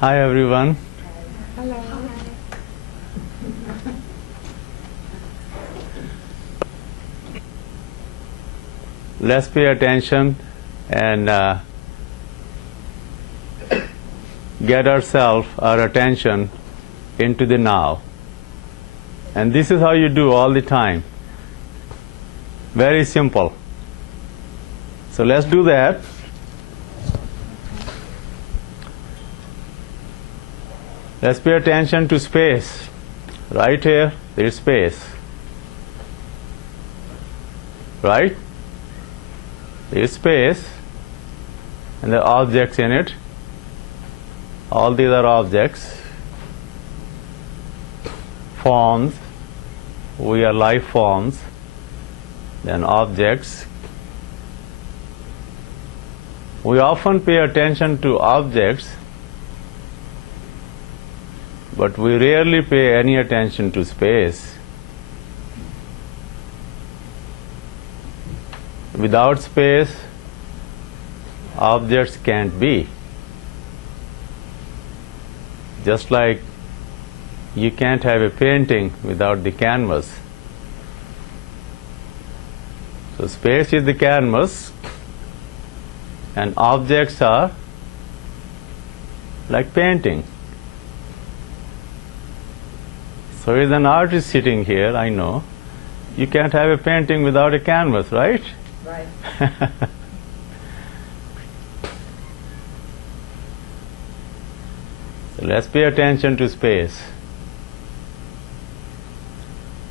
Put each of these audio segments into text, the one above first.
Hi everyone. Hello. Let's pay attention and get our attention into the now. And this is how you do all the time. Very simple. So let's do that. Let's pay attention to space. Right here, there is space. Right? There is space, and there are objects in it. All these are objects. Forms. We are life forms. Then objects. We often pay attention to objects, but we rarely pay any attention to space. Without space, objects can't be. Just like you can't have a painting without the canvas. So space is the canvas, and objects are like painting. So as an artist sitting here, I know you can't have a painting without a canvas, right? Right. So let's pay attention to space.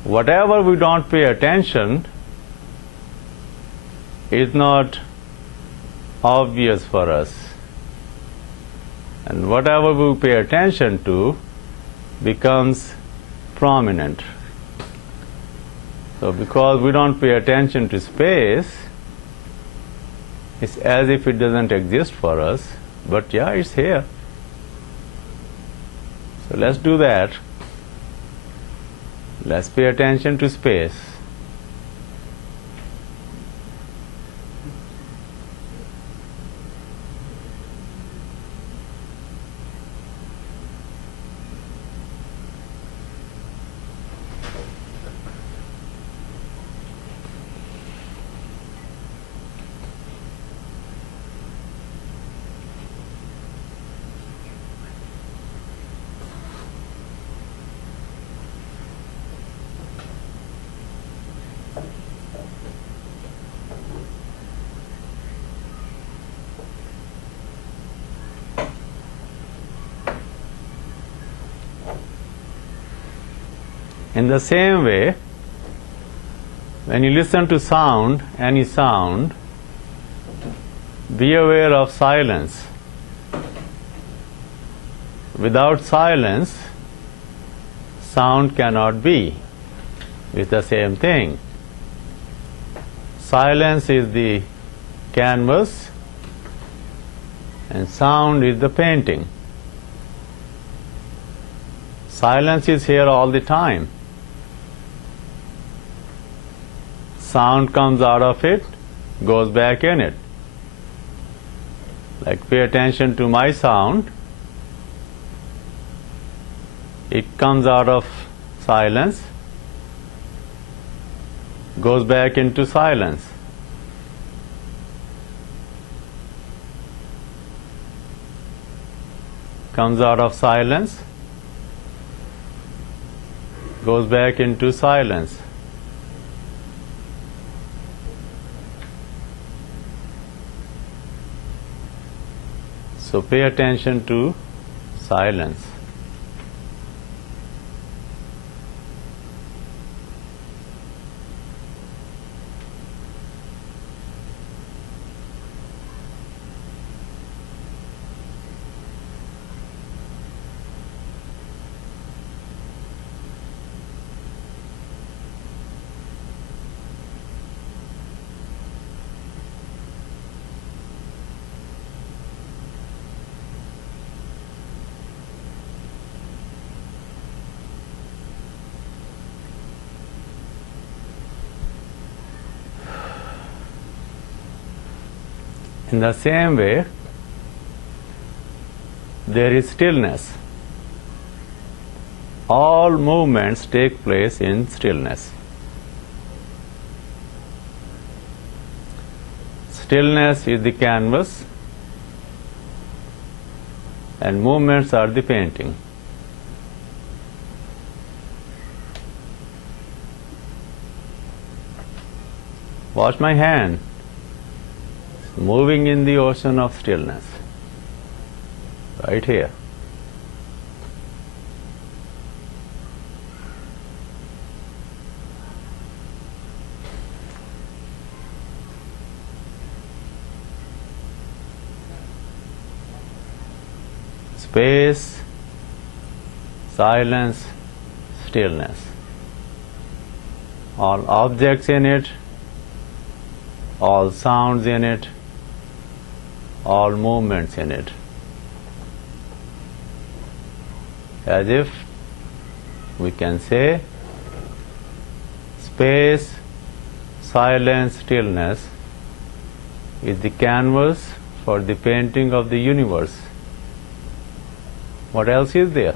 Whatever we don't pay attention is not obvious for us. And whatever we pay attention to becomes prominent. So because we don't pay attention to space, it's as if it doesn't exist for us, but yeah, it's here. So let's do that. Let's pay attention to space. In the same way, when you listen to sound, any sound, be aware of silence. Without silence, sound cannot be. It's the same thing. Silence is the canvas, and sound is the painting. Silence is here all the time. Sound comes out of it, goes back in it. Like pay attention to my sound. It comes out of silence, goes back into silence. Comes out of silence, goes back into silence. So pay attention to silence. In the same way, there is stillness. All movements take place in stillness. Stillness is the canvas, and movements are the painting. Watch my hand, moving in the ocean of stillness, right here. Space, silence, stillness. All objects in it, all sounds in it, all movements in it. As if we can say, space, silence, stillness is the canvas for the painting of the universe. What else is there?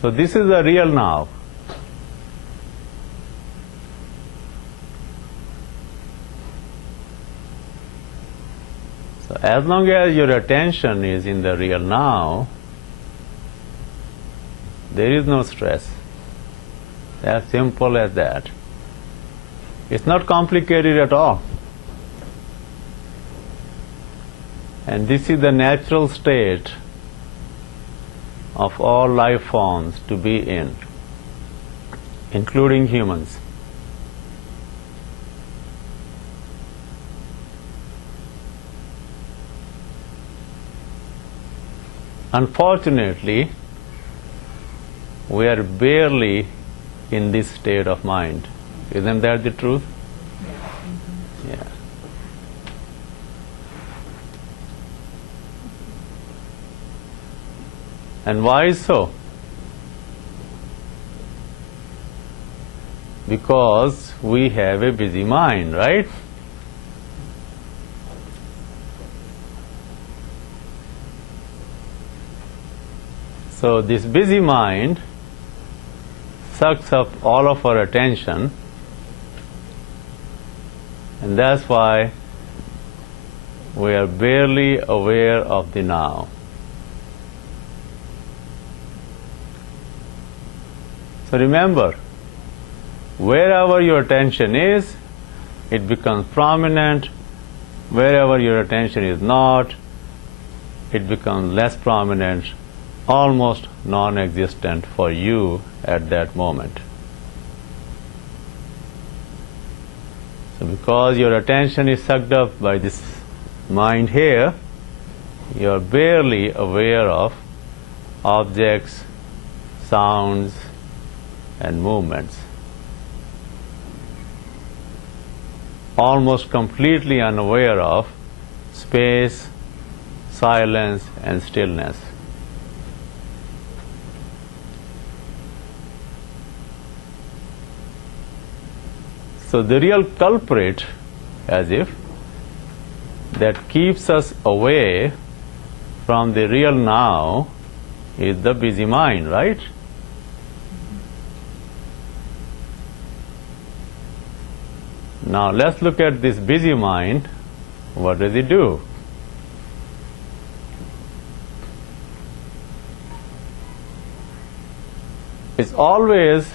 So this is the real now. So as long as your attention is in the real now, there is no stress. As simple as that. It's not complicated at all. And this is the natural state of all life forms to be in, including humans. Unfortunately, we are barely in this state of mind. Isn't that the truth? Yeah. And why so? Because we have a busy mind, right? So this busy mind sucks up all of our attention, and that's why we are barely aware of the now. So remember, wherever your attention is, it becomes prominent. Wherever your attention is not, it becomes less prominent, almost non-existent for you at that moment. So because your attention is sucked up by this mind here, you are barely aware of objects, sounds, and movements. Almost completely unaware of space, silence, and stillness. So the real culprit, as if, that keeps us away from the real now is the busy mind, right? Now let's look at this busy mind. What does it do? It's always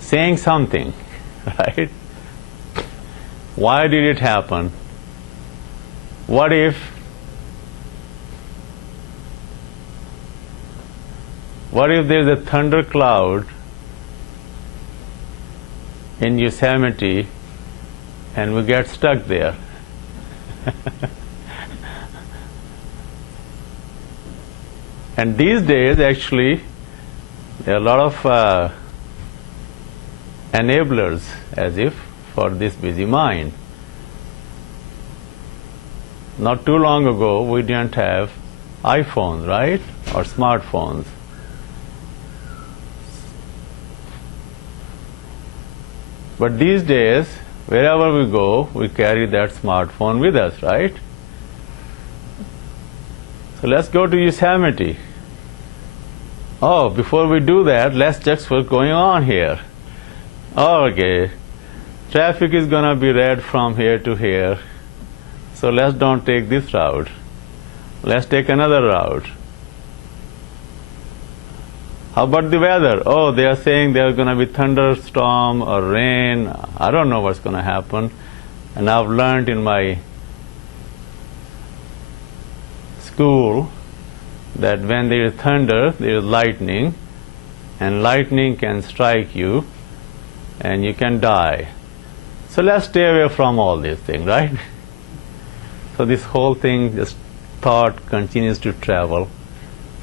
saying something, right? Why did it happen? What if? What if there's a thunder cloud in Yosemite and we get stuck there? And these days, actually, there are a lot of enablers, as if, for this busy mind. not too long ago we didn't have iPhones, right? Or smartphones. But these days, wherever we go, we carry that smartphone with us, right? So let's go to Yosemite. Oh, before we do that, let's check what's going on here. Okay, traffic is gonna be red from here to here. So let's don't take this route. Let's take another route. How about the weather? Oh, they are saying there's going to be thunderstorm or rain. I don't know what's going to happen. And I've learned in my school that when there is thunder, there is lightning. And lightning can strike you and you can die. So let's stay away from all these things, right? So this whole thing, this thought continues to travel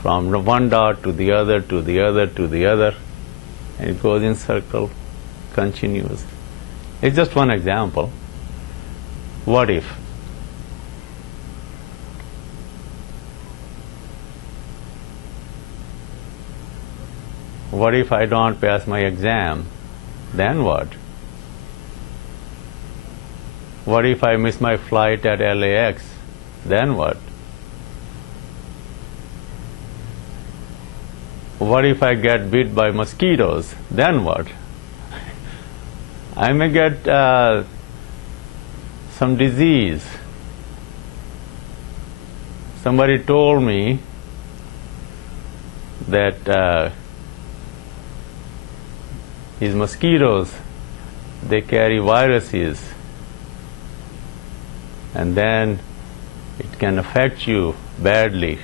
from one dot to the other, to the other, to the other, and it goes in circle, continuous. It's just one example. What if? What if I don't pass my exam? Then what? What if I miss my flight at LAX? Then what? What if I get bit by mosquitoes? Then what? I may get some disease. Somebody told me that these mosquitoes, they carry viruses, and then it can affect you badly.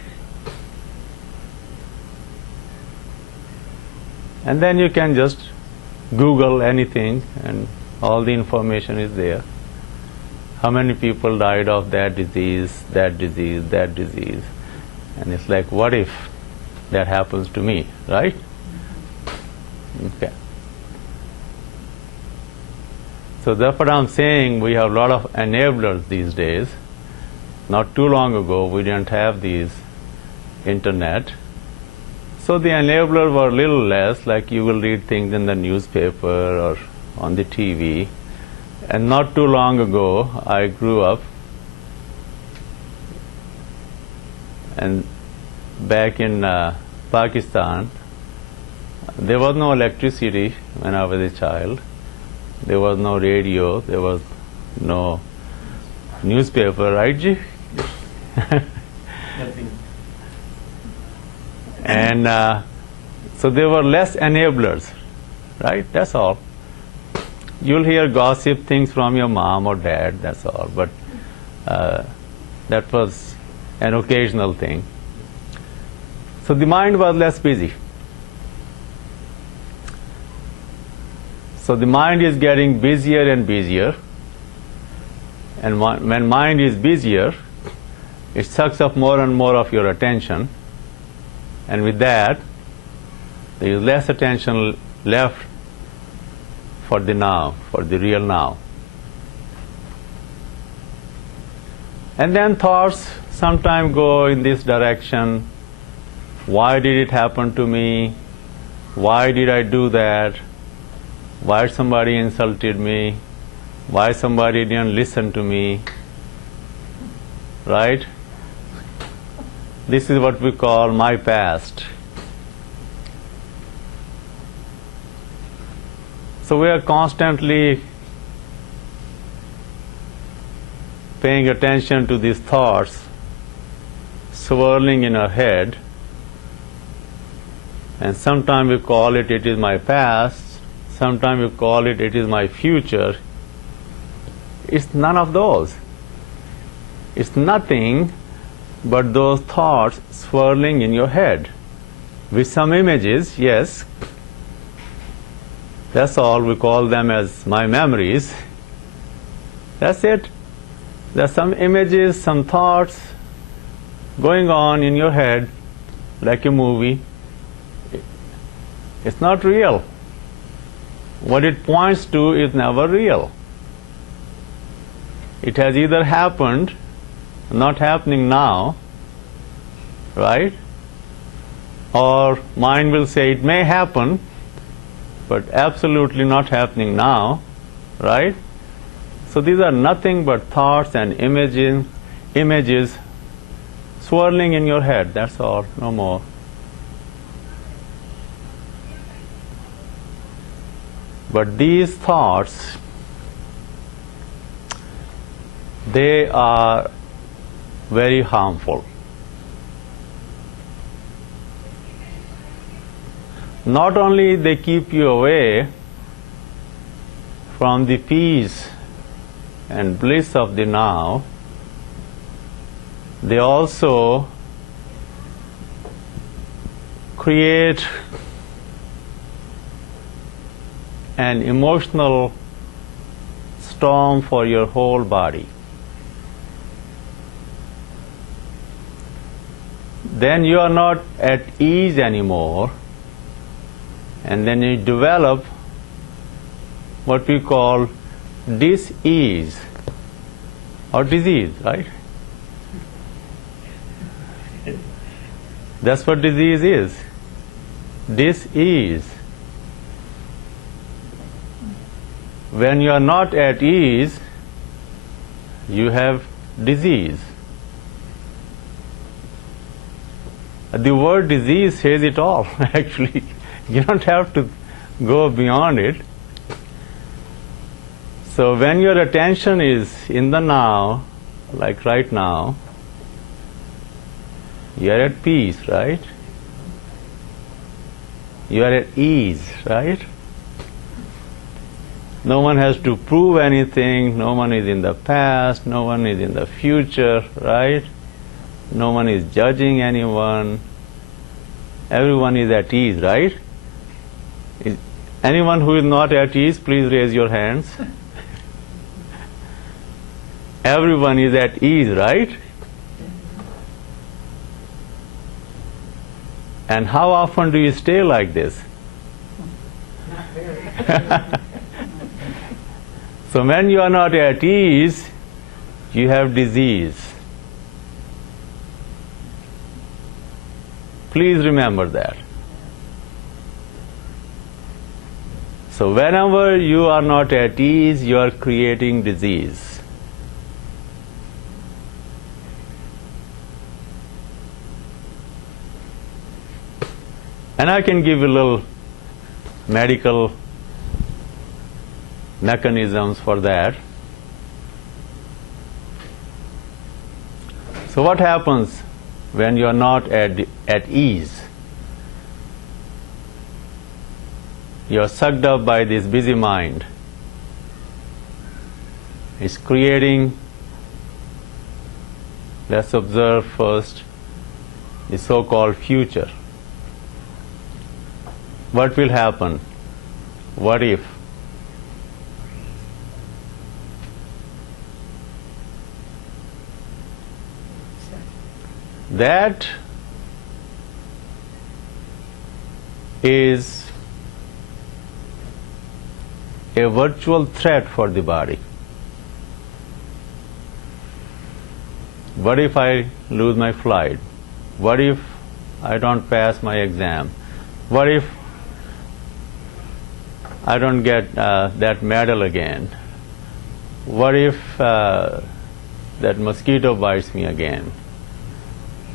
And then you can just Google anything and all the information is there. How many people died of that disease, that disease, that disease. And it's like, what if that happens to me, right? Okay. So that's what I'm saying. We have a lot of enablers these days. Not too long ago, we didn't have these internet. So the enablers were a little less, like you will read things in the newspaper or on the TV. And not too long ago, I grew up, and back in Pakistan, there was no electricity when I was a child. There was no radio, there was no newspaper, right, Ji? Nothing. And so there were less enablers, right? That's all. You'll hear gossip things from your mom or dad, that's all. But that was an occasional thing. So the mind was less busy. So the mind is getting busier and busier. And when mind is busier, it sucks up more and more of your attention. And with that, there is less attention left for the now, for the real now. And then thoughts sometimes go in this direction. Why did it happen to me? Why did I do that? Why somebody insulted me? Why somebody didn't listen to me? Right? This is what we call my past. So we are constantly paying attention to these thoughts swirling in our head, and sometimes we call it is my past, sometimes we call it is my future. It's none of those. It's nothing but those thoughts swirling in your head with some images, yes. That's all. We call them as my memories. That's it. There's some images, some thoughts going on in your head like a movie. It's not real. What it points to is never real. It has either happened not happening now, right? Or mind will say it may happen, but absolutely not happening now, right? So these are nothing but thoughts and images swirling in your head, that's all, no more. But these thoughts, they are very harmful. Not only they keep you away from the peace and bliss of the now, they also create an emotional storm for your whole body. Then you are not at ease anymore, and then you develop what we call dis-ease or disease, right? That's what disease is. Dis-ease. When you are not at ease, you have disease. The word disease says it all, actually. You don't have to go beyond it. So when your attention is in the now, like right now, you are at peace, right? You are at ease, right? No one has to prove anything, no one is in the past, no one is in the future, right? No one is judging anyone. Everyone is at ease, right? Anyone who is not at ease, please raise your hands. Everyone is at ease, right? And how often do you stay like this? Not very. So when you are not at ease, you have disease. Please remember that. So whenever you are not at ease, you are creating disease. And I can give you a little medical mechanisms for that. So what happens when you are not at ease? You are sucked up by this busy mind. It's creating, let's observe first, the so-called future. What will happen? What if? That is a virtual threat for the body. What if I lose my flight? What if I don't pass my exam? What if I don't get that medal again? What if that mosquito bites me again?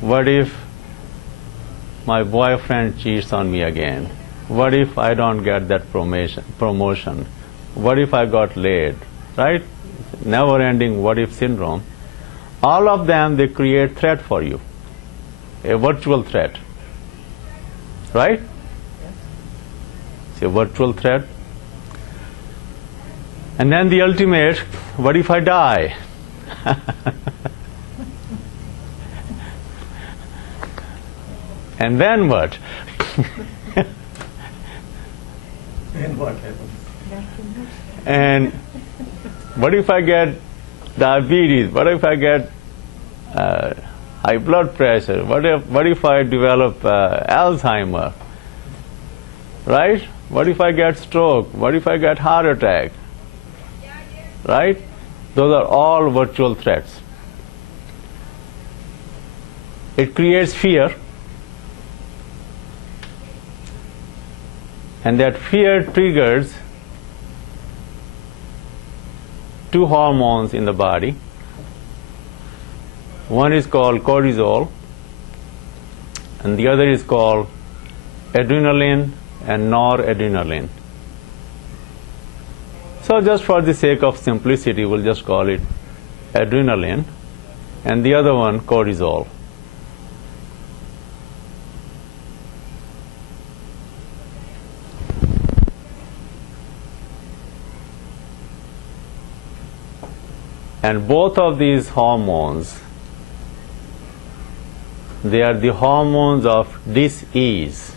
What if my boyfriend cheats on me again? What if I don't get that promotion? What if I got laid? Right? Never-ending what if syndrome. All of them, they create threat for you. A virtual threat. Right? It's a virtual threat. And then the ultimate, what if I die? And then what? Then what happens? And what if I get diabetes? What if I get high blood pressure? What if I develop Alzheimer? Right? What if I get stroke? What if I get heart attack? Right? Those are all virtual threats. it creates fear, and that fear triggers two hormones in the body. One is called cortisol, and the other is called adrenaline and noradrenaline. So just for the sake of simplicity, we'll just call it adrenaline, and the other one cortisol. And both of these hormones, they are the hormones of dis-ease.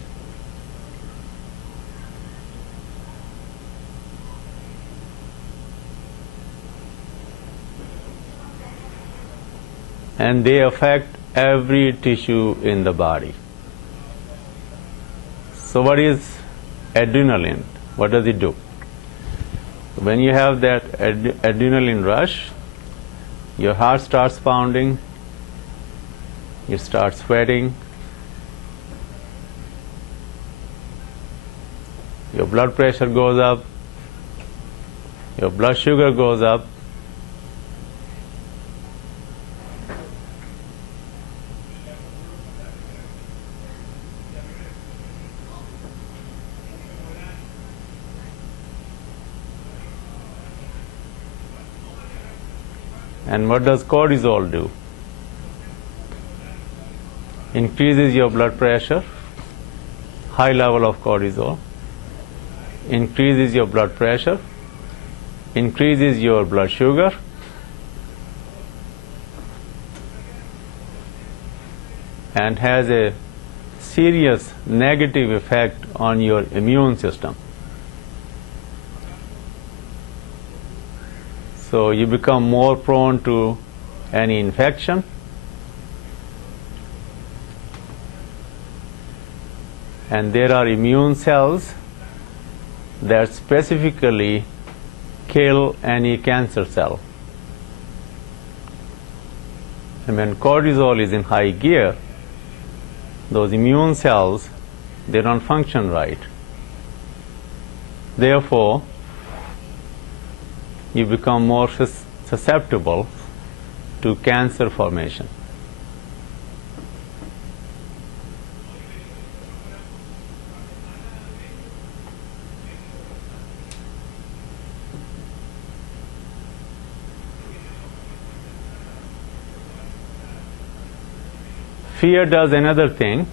And they affect every tissue in the body. So what is adrenaline? What does it do? When you have that adrenaline rush, your heart starts pounding, you start sweating, your blood pressure goes up, your blood sugar goes up, and what does cortisol do? Increases your blood pressure, high level of cortisol, increases your blood pressure, increases your blood sugar, and has a serious negative effect on your immune system. So you become more prone to any infection, and there are immune cells that specifically kill any cancer cell. And when cortisol is in high gear, those immune cells, they don't function right. Therefore, you become more susceptible to cancer formation. Fear does another thing.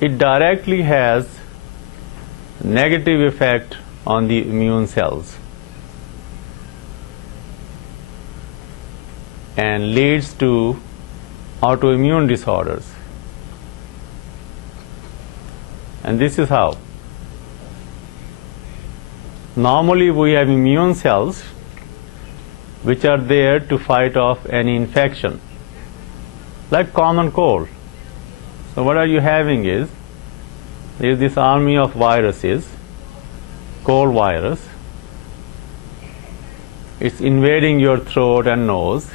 It directly has negative effect on the immune cells and leads to autoimmune disorders. And this is how. Normally we have immune cells which are there to fight off any infection, like common cold. So what are you having is, there is this army of viruses, cold virus. It's invading your throat and nose.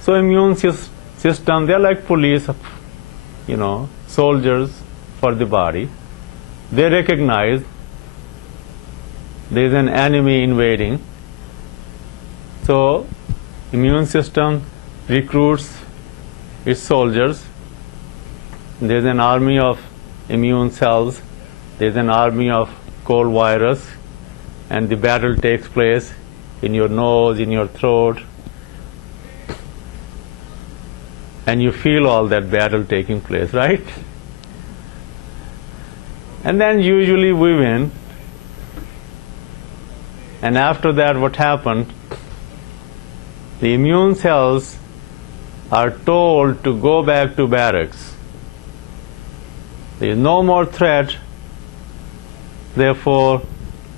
So immune system, they're like police, soldiers for the body. They recognize there is an enemy invading. So immune system recruits its soldiers. There's an army of immune cells, there's an army of cold virus, and the battle takes place in your nose, in your throat, and you feel all that battle taking place, right? And then usually we win, and after that what happened? The immune cells are told to go back to barracks. There is no more threat, therefore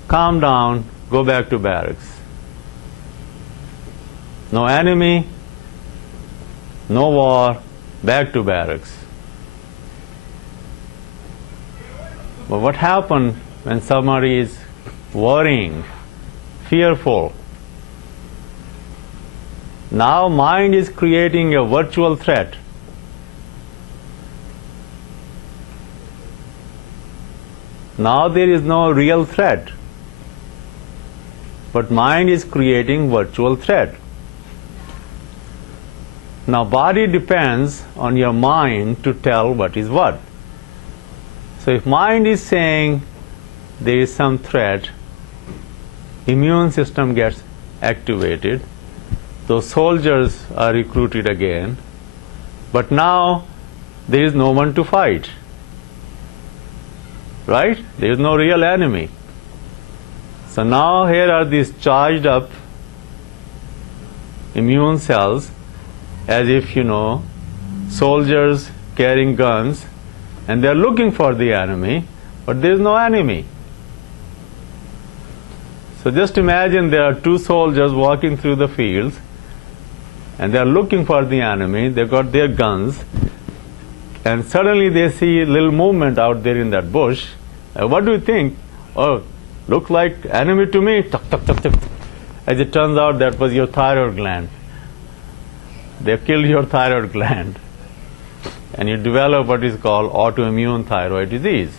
calm down, go back to barracks. No enemy, no war, back to barracks. But what happens when somebody is worrying, fearful? Now mind is creating a virtual threat. Now there is no real threat, but mind is creating virtual threat. Now body depends on your mind to tell what is what. So if mind is saying there is some threat, immune system gets activated, those soldiers are recruited again, but now there is no one to fight. Right? There is no real enemy. So now here are these charged up immune cells, as if, soldiers carrying guns, and they are looking for the enemy, but there is no enemy. So just imagine there are two soldiers walking through the fields, and they are looking for the enemy. They got their guns, and suddenly they see a little movement out there in that bush. What do you think? Oh, looks like enemy to me. Tuck, tuck, tuck, tuck. As it turns out, that was your thyroid gland. They killed your thyroid gland, and you develop what is called autoimmune thyroid disease.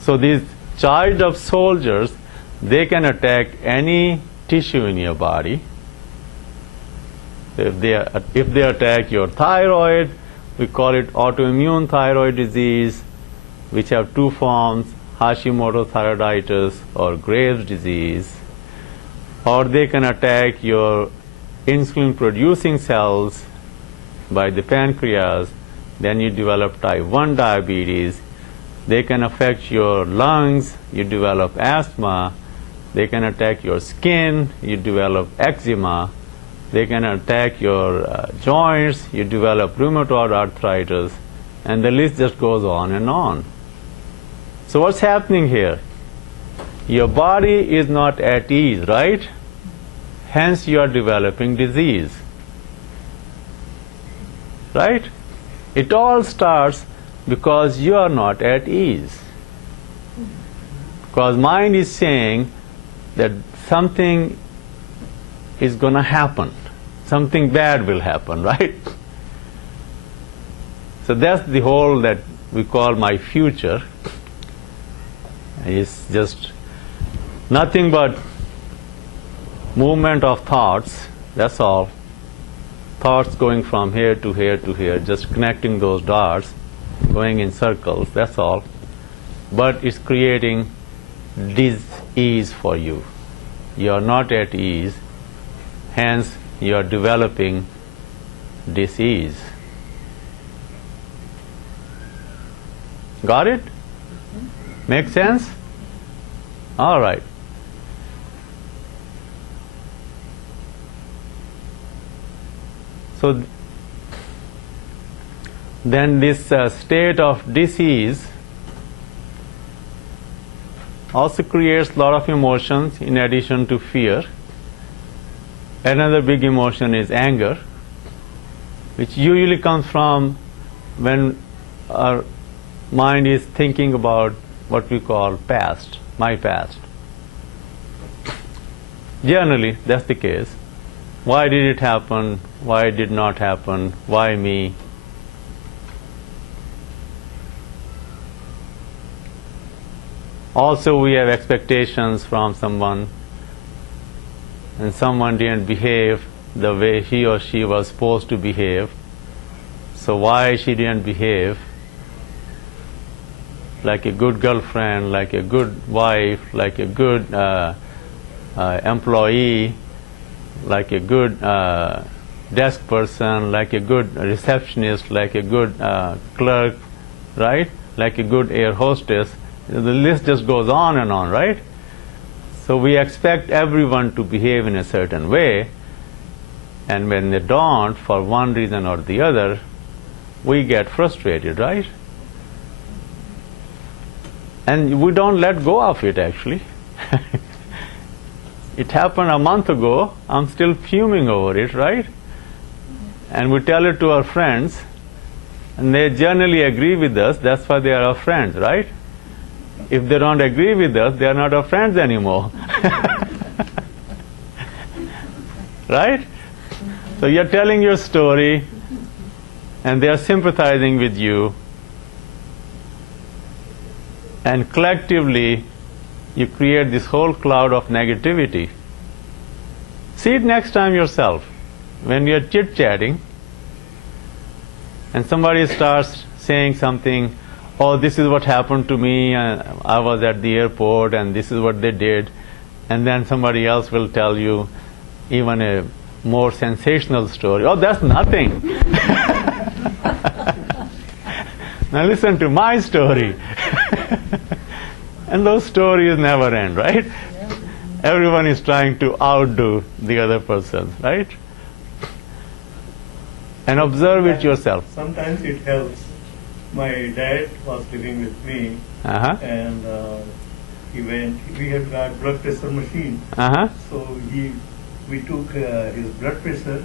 So these charged up soldiers, they can attack any tissue in your body. If they attack your thyroid, we call it autoimmune thyroid disease, which have two forms, Hashimoto thyroiditis or Graves' disease. Or they can attack your insulin producing cells by the pancreas, then you develop type 1 diabetes. They can affect your lungs, you develop asthma. They can attack your skin, you develop eczema. They can attack your joints, you develop rheumatoid arthritis, and the list just goes on and on. So what's happening here? Your body is not at ease, right? Hence you are developing disease. Right? It all starts because you are not at ease. Because mind is saying that something is going to happen. Something bad will happen, right? So that's the whole that we call my future. It's just nothing but movement of thoughts, that's all. Thoughts going from here to here to here, just connecting those dots, going in circles, that's all. But it's creating dis-ease for you. You are not at ease, hence you are developing dis-ease. Got it? Make sense? All right. So then this state of disease also creates a lot of emotions in addition to fear. Another big emotion is anger, which usually comes from when our mind is thinking about what we call past, my past. Generally, that's the case. Why did it happen? Why it did not happen? Why me? Also, we have expectations from someone, and someone didn't behave the way he or she was supposed to behave. So why she didn't behave like a good girlfriend, like a good wife, like a good employee, like a good desk person, like a good receptionist, like a good clerk, right? Like a good air hostess. The list just goes on and on, right? So we expect everyone to behave in a certain way, and when they don't, for one reason or the other, we get frustrated, right? And we don't let go of it, actually. It happened a month ago, I'm still fuming over it, right? And we tell it to our friends, and they generally agree with us, that's why they are our friends, right? If they don't agree with us, they are not our friends anymore. right? So you're telling your story, and they are sympathizing with you, and collectively you create this whole cloud of negativity. See it next time yourself. When you're chit-chatting, and somebody starts saying something, oh, this is what happened to me, I was at the airport, and this is what they did, and then somebody else will tell you even a more sensational story. Oh, that's nothing. Now listen to my story. And those stories never end, right? Yeah. Everyone is trying to outdo the other person, right? And observe it yourself. Sometimes it helps. My dad was living with me, Uh-huh. and we had got blood pressure machine. Uh-huh. So we took his blood pressure.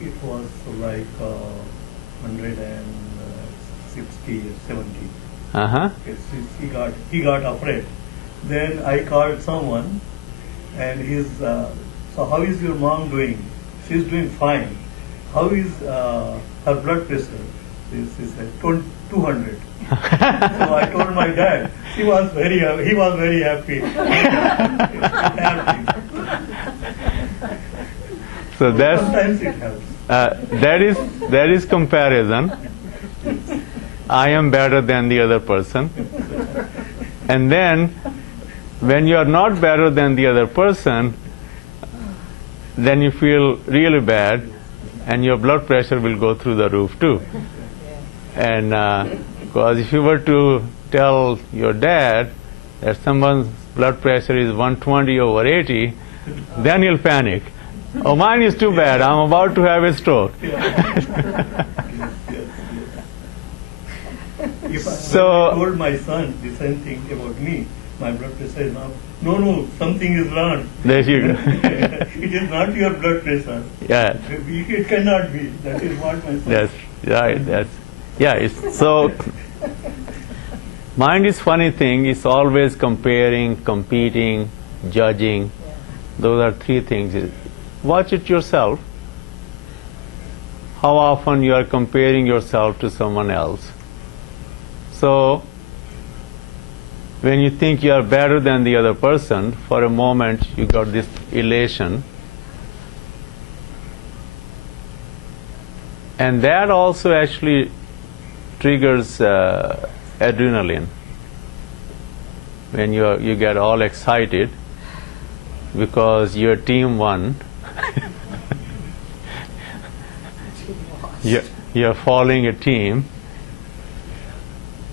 It was like 160 or 70. Uh-huh. He got afraid. Then I called someone, and so how is your mom doing? She's doing fine. How is her blood pressure? She said 200. So I told my dad. He was very happy. So that's Sometimes it helps. that is comparison. I am better than the other person. And then when you are not better than the other person, then you feel really bad, and your blood pressure will go through the roof too. And because if you were to tell your dad that someone's blood pressure is 120/80, then he'll panic. Oh, mine is too bad. I'm about to have a stroke. If I So- told my son the same thing about me, my blood pressure is now, no, something is wrong. There you go. It is not your blood pressure. Yeah. It cannot be. That is what my son That's right. It's so. Mind is funny thing. It's always comparing, competing, judging. Those are three things. Watch it yourself. How often you are comparing yourself to someone else. So when you think you are better than the other person, for a moment you got this elation. And that also actually triggers adrenaline. When you get all excited because your team won. You're following a team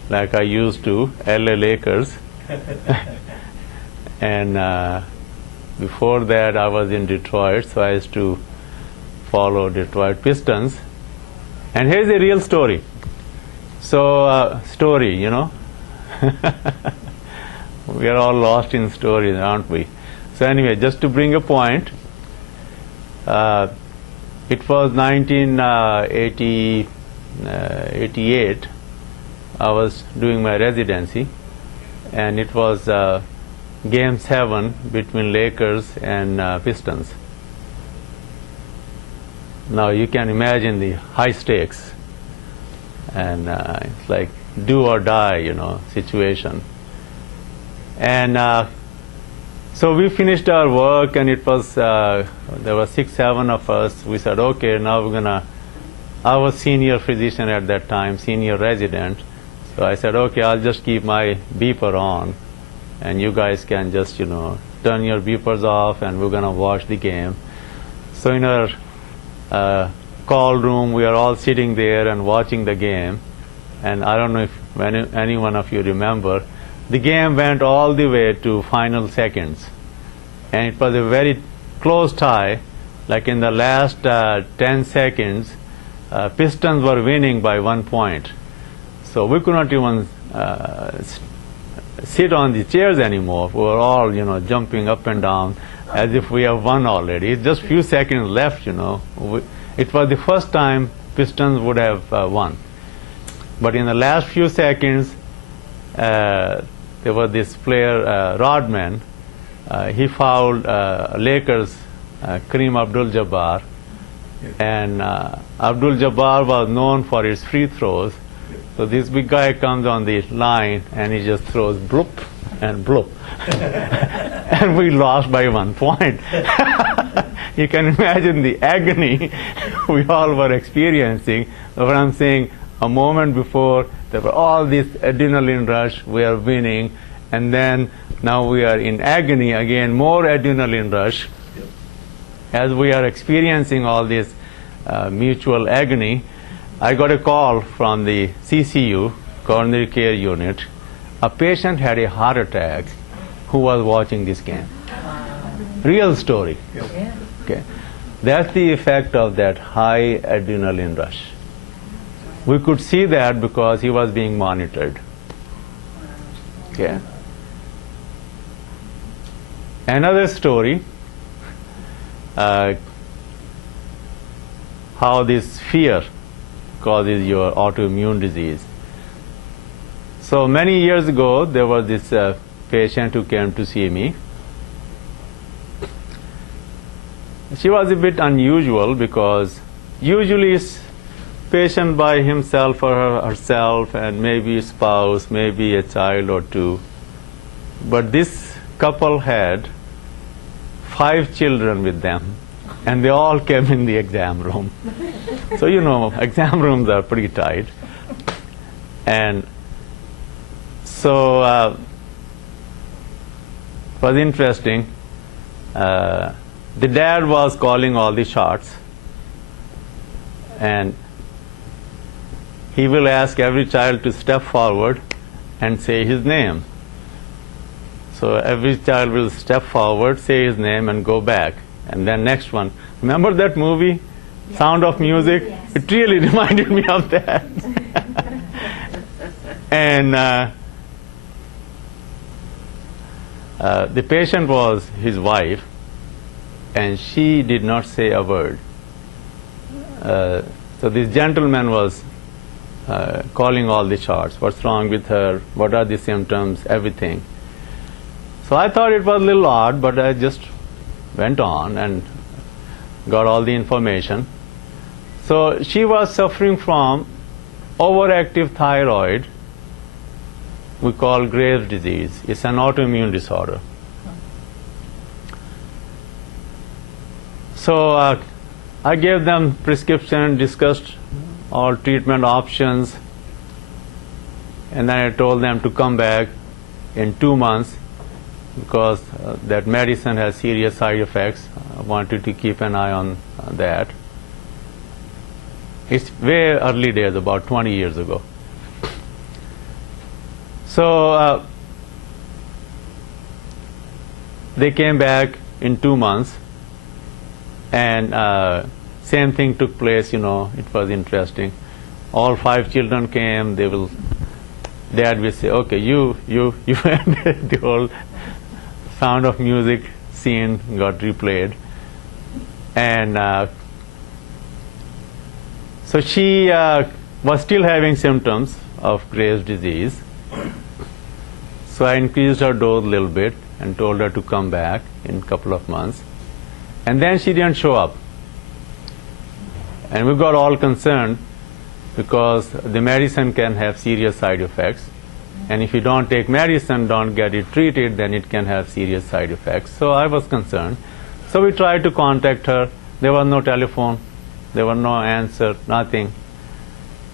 like I used to, LA Lakers. And before that I was in Detroit, so I used to follow Detroit Pistons. And here's a real story. So, story, you know. We are all lost in stories, aren't we? So anyway, just to bring a point, it was 1988. I was doing my residency, and it was Game 7 between Lakers and Pistons. Now you can imagine the high stakes, and it's like do or die, you know, situation. And so we finished our work, and it was there were 6-7 of us. We said, okay, now we're gonna. I was senior physician at that time, senior resident. So I said, okay, I'll just keep my beeper on, and you guys can just, you know, turn your beepers off, and we're gonna watch the game. So in our call room, we are all sitting there and watching the game. And I don't know if any one of you remember, the game went all the way to final seconds, and it was a very close tie. Like in the last 10 seconds, Pistons were winning by 1 point. So we could not even sit on the chairs anymore. We were all, you know, jumping up and down as if we have won already. It's just few seconds left, you know. It was the first time Pistons would have won. But in the last few seconds, there was this player, Rodman. He fouled Lakers Kareem Abdul-Jabbar, and Abdul-Jabbar was known for his free throws. So this big guy comes on the line and he just throws bloop and bloop. And we lost by 1 point. You can imagine the agony we all were experiencing. What I'm saying, a moment before, there were all this adrenaline rush, we are winning, and then now we are in agony again, more adrenaline rush. As we are experiencing all this mutual agony, I got a call from the CCU, coronary care unit. A patient had a heart attack who was watching this game. Real story. Okay. That's the effect of that high adrenaline rush. We could see that because he was being monitored. Okay. Another story, how this fear causes your autoimmune disease. So many years ago, there was this patient who came to see me. She was a bit unusual because usually patient by himself or herself and maybe a spouse, maybe a child or two. But this couple had 5 children with them, and they all came in the exam room. So you know, exam rooms are pretty tight. And so it was interesting. The dad was calling all the shots, and he will ask every child to step forward and say his name. So every child will step forward, say his name, and go back. And then next one. Remember that movie, yes. Sound of Music? Yes. It really reminded me of that. And the patient was his wife, and she did not say a word. So this gentleman was calling all the shots. What's wrong with her? What are the symptoms? Everything. So I thought it was a little odd, but I just went on and got all the information. So she was suffering from overactive thyroid, we call Graves' disease. It's an autoimmune disorder. So I gave them prescription, discussed all treatment options, and then I told them to come back in 2 months because that medicine has serious side effects. I wanted to keep an eye on that. It's way early days, about 20 years ago. So they came back in 2 months, and same thing took place. You know, it was interesting. All 5 children came. Dad will say, "Okay, you," and the whole Sound of Music scene got replayed, and so she was still having symptoms of Graves' disease. So I increased her dose a little bit and told her to come back in a couple of months. And then she didn't show up. And we got all concerned because the medicine can have serious side effects. And if you don't take medicine, don't get it treated, then it can have serious side effects. So I was concerned. So we tried to contact her. There was no telephone. There was no answer, nothing.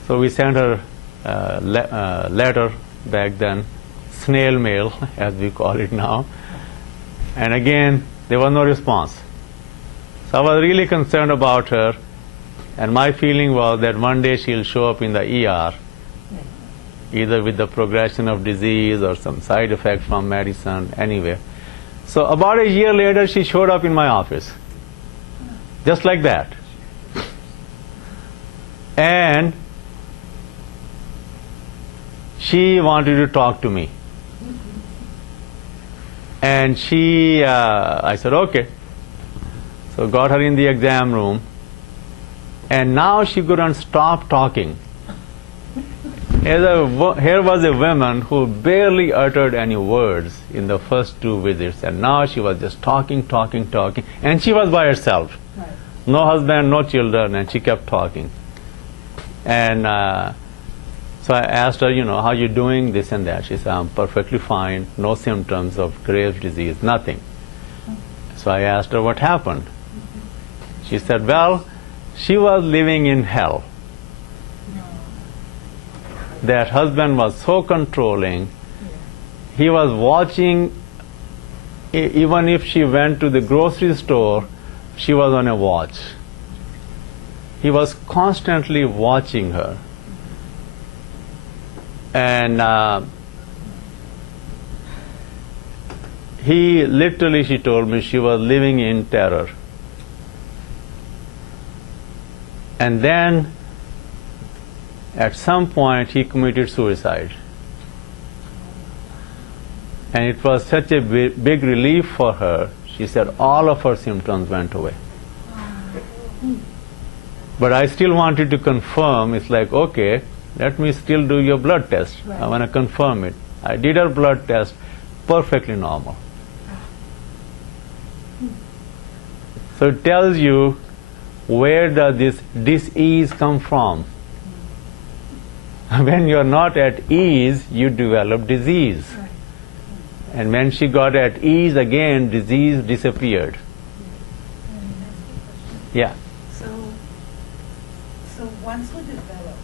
So we sent her a letter back then, snail mail, as we call it now. And again, there was no response. So I was really concerned about her. And my feeling was that one day she'll show up in the ER, either with the progression of disease or some side effect from medicine, anyway. So about a year later, she showed up in my office, just like that. And she wanted to talk to me. And I said, okay. So got her in the exam room. And now she couldn't stop talking. Here was a woman who barely uttered any words in the first 2 visits, and now she was just talking, and she was by herself. Right. No husband, no children, and she kept talking. And so I asked her, how you doing, this and that. She said, I'm perfectly fine, no symptoms of Graves' disease, nothing. So I asked her what happened. She said, well, she was living in hell. That husband was so controlling. He was watching, even if she went to the grocery store, she was on a watch. He was constantly watching her. And he literally, she told me, she was living in terror. And then at some point he committed suicide. And it was such a big relief for her. She said all of her symptoms went away. But I still wanted to confirm. It's like, okay, let me still do your blood test. Right. I want to confirm it. I did her blood test, perfectly normal. So it tells you, where does this dis-ease come from? When you're not at ease, you develop disease. Right. And when she got at ease again, disease disappeared. Yeah. So once we develop,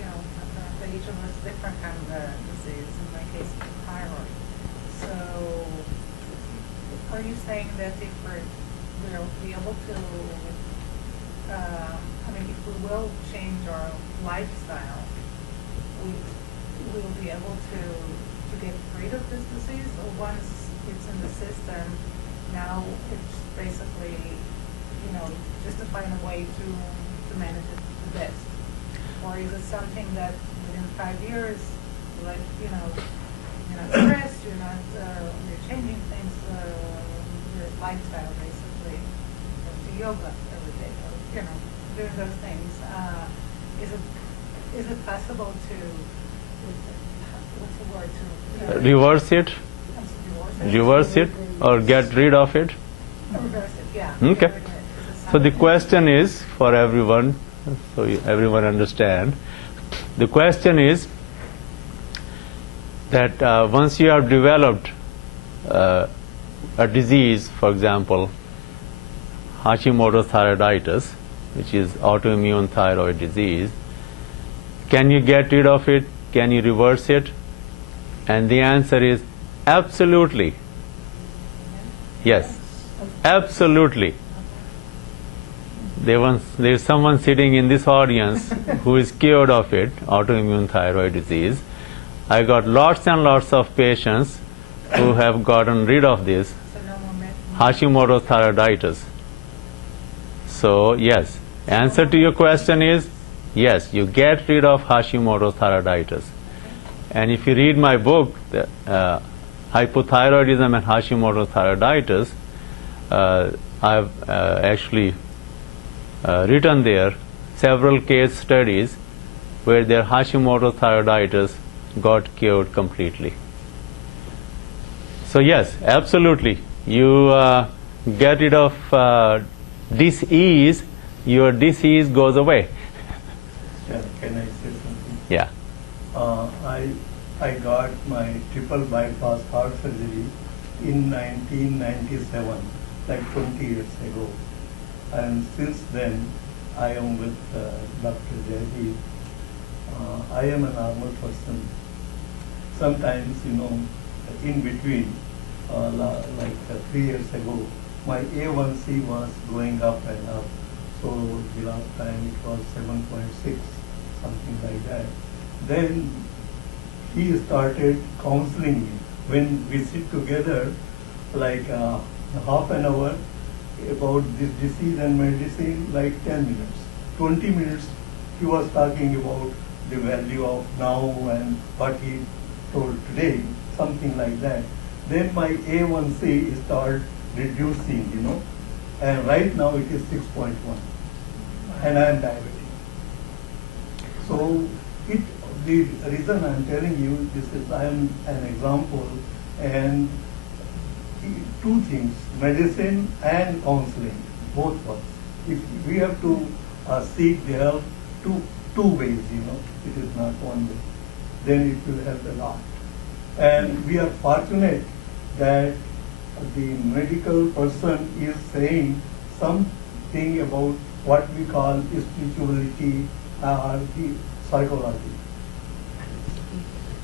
apparently each of us different kind of disease. In my case, thyroid. So, are you saying that if we'll be able to, if we will change our lifestyle, we'll be able to get rid of this disease, or once it's in the system, now it's basically, just to find a way to manage it the best? Or is it something that within 5 years, like, you're not stressed, you're changing things, your lifestyle basically, to yoga every day, or, doing those things. Is it possible to, what's the word, to Reverse it, reverse it? or get rid of it. Reverse it, yeah. Okay. Is it So the something- question is, for everyone, so everyone understand, the question is that once you have developed a disease, for example, Hashimoto's thyroiditis, which is autoimmune thyroid disease, can you get rid of it? Can you reverse it? And the answer is absolutely. Yes, absolutely. There's someone sitting in this audience who is cured of it, autoimmune thyroid disease. I got lots and lots of patients who have gotten rid of this So no more Hashimoto's thyroiditis. So yes, answer to your question is yes, you get rid of Hashimoto's thyroiditis. And if you read my book, Hypothyroidism and Hashimoto's thyroiditis, I've actually written there several case studies where their Hashimoto's thyroiditis got cured completely. So yes, absolutely. You get rid of dis-ease, your disease goes away. Yeah, can I say something? Yeah. I got my triple bypass heart surgery in 1997, like 20 years ago. And since then, I am with Dr. Zaidi. I am a normal person. Sometimes, in between, like 3 years ago, my A1C was going up and up. So the last time it was 7.6, something like that. Then he started counseling me. When we sit together, like half an hour about this disease and medicine, like 10 minutes. 20 minutes he was talking about the value of now and what he told today, something like that. Then my A1C started reducing, and right now it is 6.1, and I am diabetic. So the reason I'm telling you this is I am an example, and two things, medicine and counseling, both works. If we have to seek the help two ways, it is not one way, then it will help a lot. And we are fortunate that the medical person is saying something about what we call spirituality or the psychology.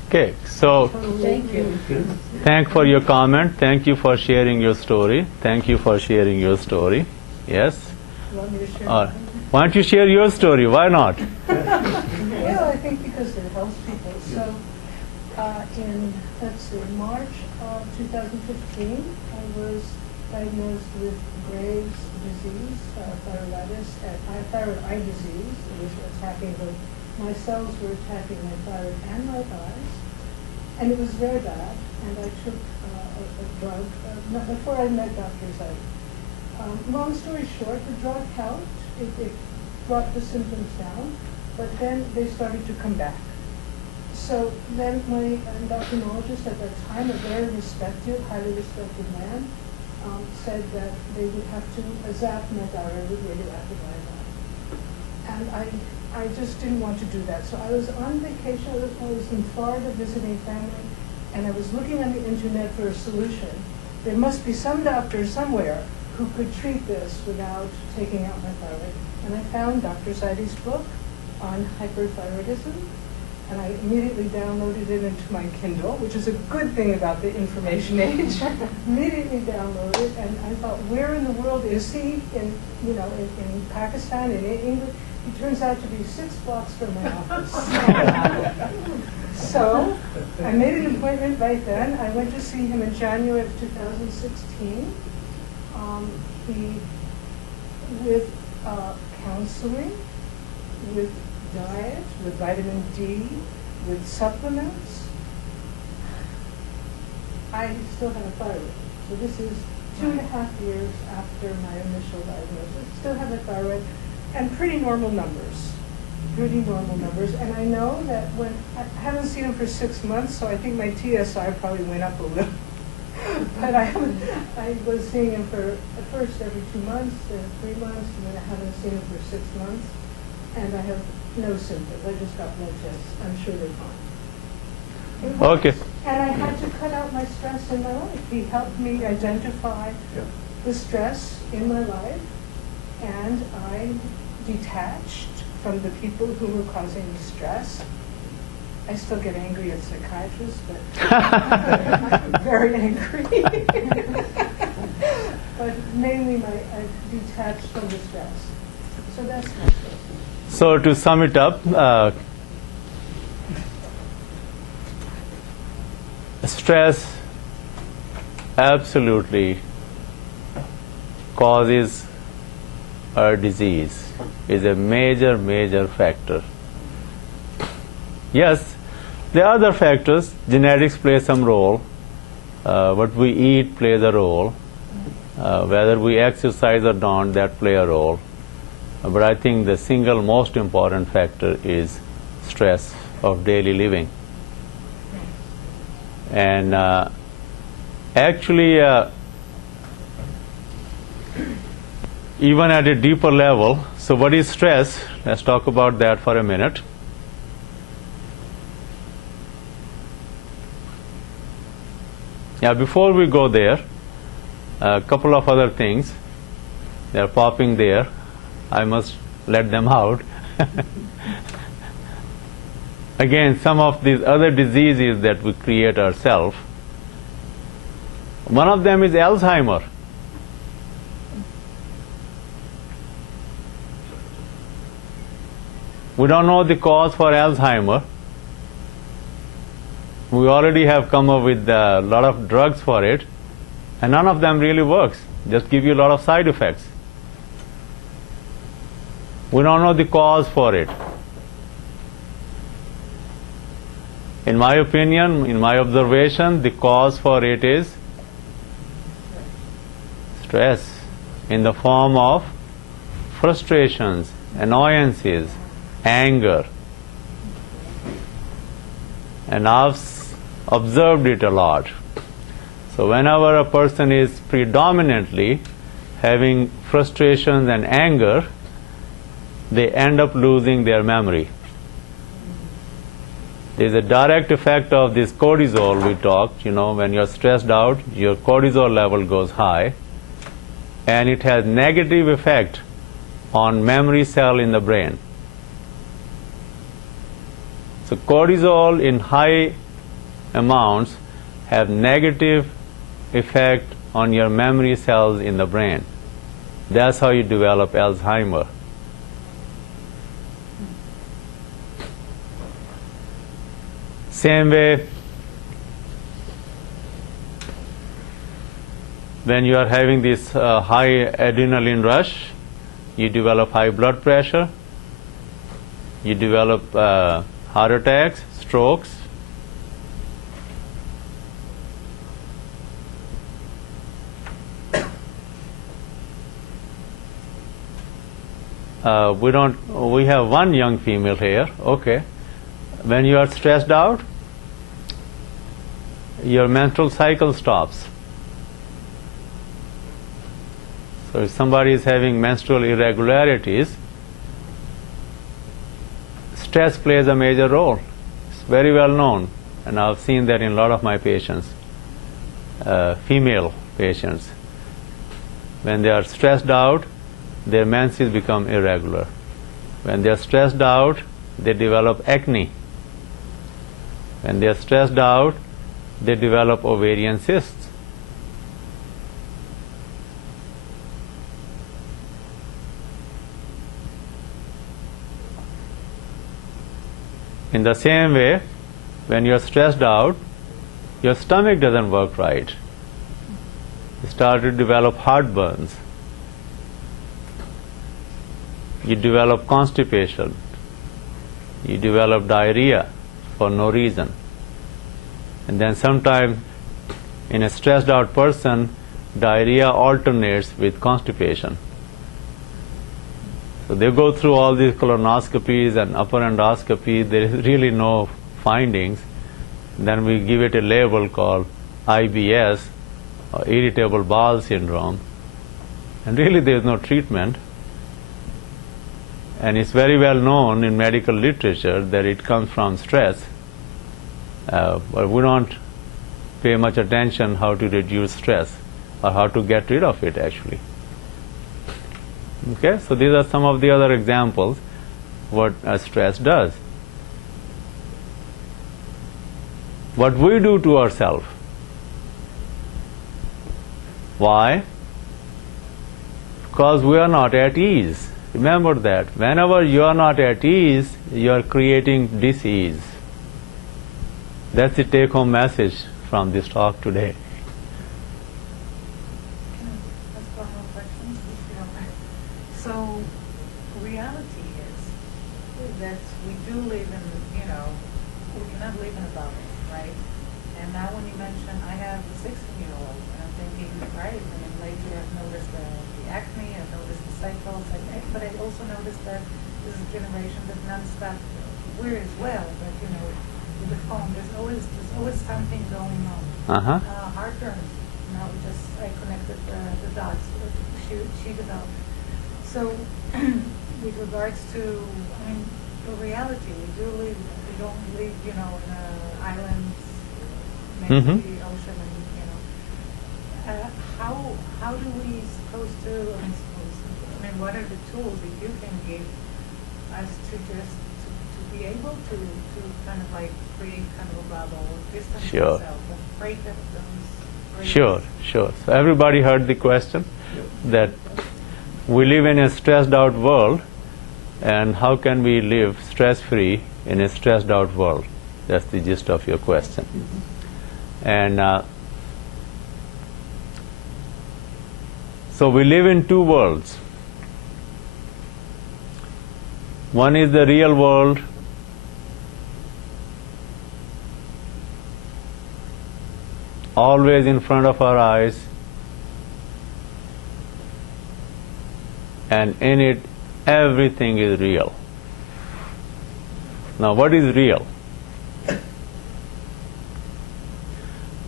Okay, so Thank you. thank for your comment. Thank you for sharing your story. Thank you for sharing your story. Yes. You want me to share? Why don't you share your story? Why not? Yeah, I think because it helps people. So, in, March of 2015, I was diagnosed with Graves' disease, thyroid eye disease. It was attacking my cells were attacking my thyroid and my eyes, and it was very bad. And I took a drug before I met Dr. Zaidi. Long story short, the drug helped. It brought the symptoms down, but then they started to come back. So then my endocrinologist at that time, a very respected, highly respected man, said that they would have to zap my thyroid with radioactive iodine. And I just didn't want to do that. So I was on vacation. I was in Florida visiting family, and I was looking on the internet for a solution. There must be some doctor somewhere who could treat this without taking out my thyroid. And I found Dr. Zaidi's book on hyperthyroidism, and I immediately downloaded it into my Kindle, which is a good thing about the information age. Immediately downloaded, and I thought, where in the world is he? In Pakistan, in England? He turns out to be 6 blocks from my office. So I made an appointment right then. I went to see him in January of 2016. With counseling, with diet, with vitamin D, with supplements. I still have a thyroid. So this is 2.5 years after my initial diagnosis. Still have a thyroid and pretty normal numbers. And I know that when I haven't seen him for 6 months, so I think my TSI probably went up a little. But I was seeing him for at first every 2 months, then 3 months, and then I haven't seen him for 6 months. And I have no symptoms. I just got blood tests. I'm sure they're fine. Okay. And I had to cut out my stress in my life. He helped me identify the stress in my life, and I detached from the people who were causing me stress. I still get angry at psychiatrists, but I'm very angry. But mainly I detached from the stress. So that's my story. So to sum it up, stress absolutely causes a disease, is a major factor. Yes, there are other factors. Genetics play some role. What we eat plays a role. Whether we exercise or don't, that play a role. But I think the single most important factor is stress of daily living. And actually, even at a deeper level, so what is stress? Let's talk about that for a minute. Yeah, before we go there, a couple of other things. They're popping there. I must let them out. Again, some of these other diseases that we create ourselves. One of them is Alzheimer. We don't know the cause for Alzheimer. We already have come up with a lot of drugs for it, and none of them really works. Just give you a lot of side effects. We don't know the cause for it. In my opinion, in my observation, the cause for it is stress in the form of frustrations, annoyances, anger. And I've observed it a lot. So whenever a person is predominantly having frustrations and anger, they end up losing their memory. There's a direct effect of this cortisol we talked. When you're stressed out, your cortisol level goes high, and it has negative effect on memory cell in the brain. So cortisol in high amounts have negative effect on your memory cells in the brain. That's how you develop Alzheimer. Same way, when you are having this high adrenaline rush, you develop high blood pressure, you develop heart attacks, strokes. We have one young female here. Okay. When you are stressed out, your menstrual cycle stops. So if somebody is having menstrual irregularities, stress plays a major role. It's very well known, and I've seen that in a lot of my patients, female patients. When they are stressed out, their menses become irregular. When they are stressed out, they develop acne. When they are stressed out, they develop ovarian cysts. In the same way, when you are stressed out, your stomach doesn't work right. You start to develop heartburns. You develop constipation. You develop diarrhea for no reason. And then sometimes in a stressed out person, diarrhea alternates with constipation. So they go through all these colonoscopies and upper endoscopy, there is really no findings. Then we give it a label called IBS, or irritable bowel syndrome, and really there is no treatment. And it's very well known in medical literature that it comes from stress, but we don't pay much attention how to reduce stress or how to get rid of it actually. Okay, so these are some of the other examples what stress does. What we do to ourselves. Why? Because we are not at ease. Remember that. Whenever you are not at ease, you are creating dis-ease. That's the take-home message from this talk today. Can I ask one more question, if you don't mind? So, reality is that we do live in, we cannot live in a bubble, right? And now when you mention, I have a 16-year-old, and I'm thinking, right, and then lately I've noticed the acne, I've noticed the cycles, but I also noticed that this is a generation that non-stop, we're as well, but with the phone, there's always something going on. Heartburn, I connected the dots, she developed. So, with regards to, the reality, we don't live, in an island next to the ocean, and, how do we supposed to, what are the tools that you can give us to just, to be able to kind of like create kind of a bubble, distance yourself, and break up those. Sure. So everybody heard the question, that we live in a stressed out world, and how can we live stress-free in a stressed out world? That's the gist of your question. And so we live in two worlds. One is the real world, always in front of our eyes, and in it everything is real. Now what is real?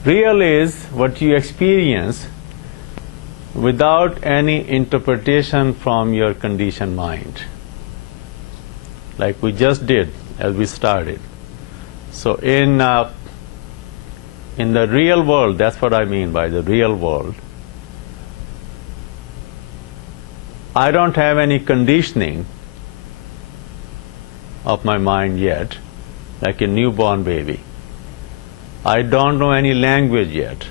Real is what you experience without any interpretation from your conditioned mind, like we just did as we started. So in the real world, that's what I mean by the real world, I don't have any conditioning of my mind yet, like a newborn baby. I don't know any language yet,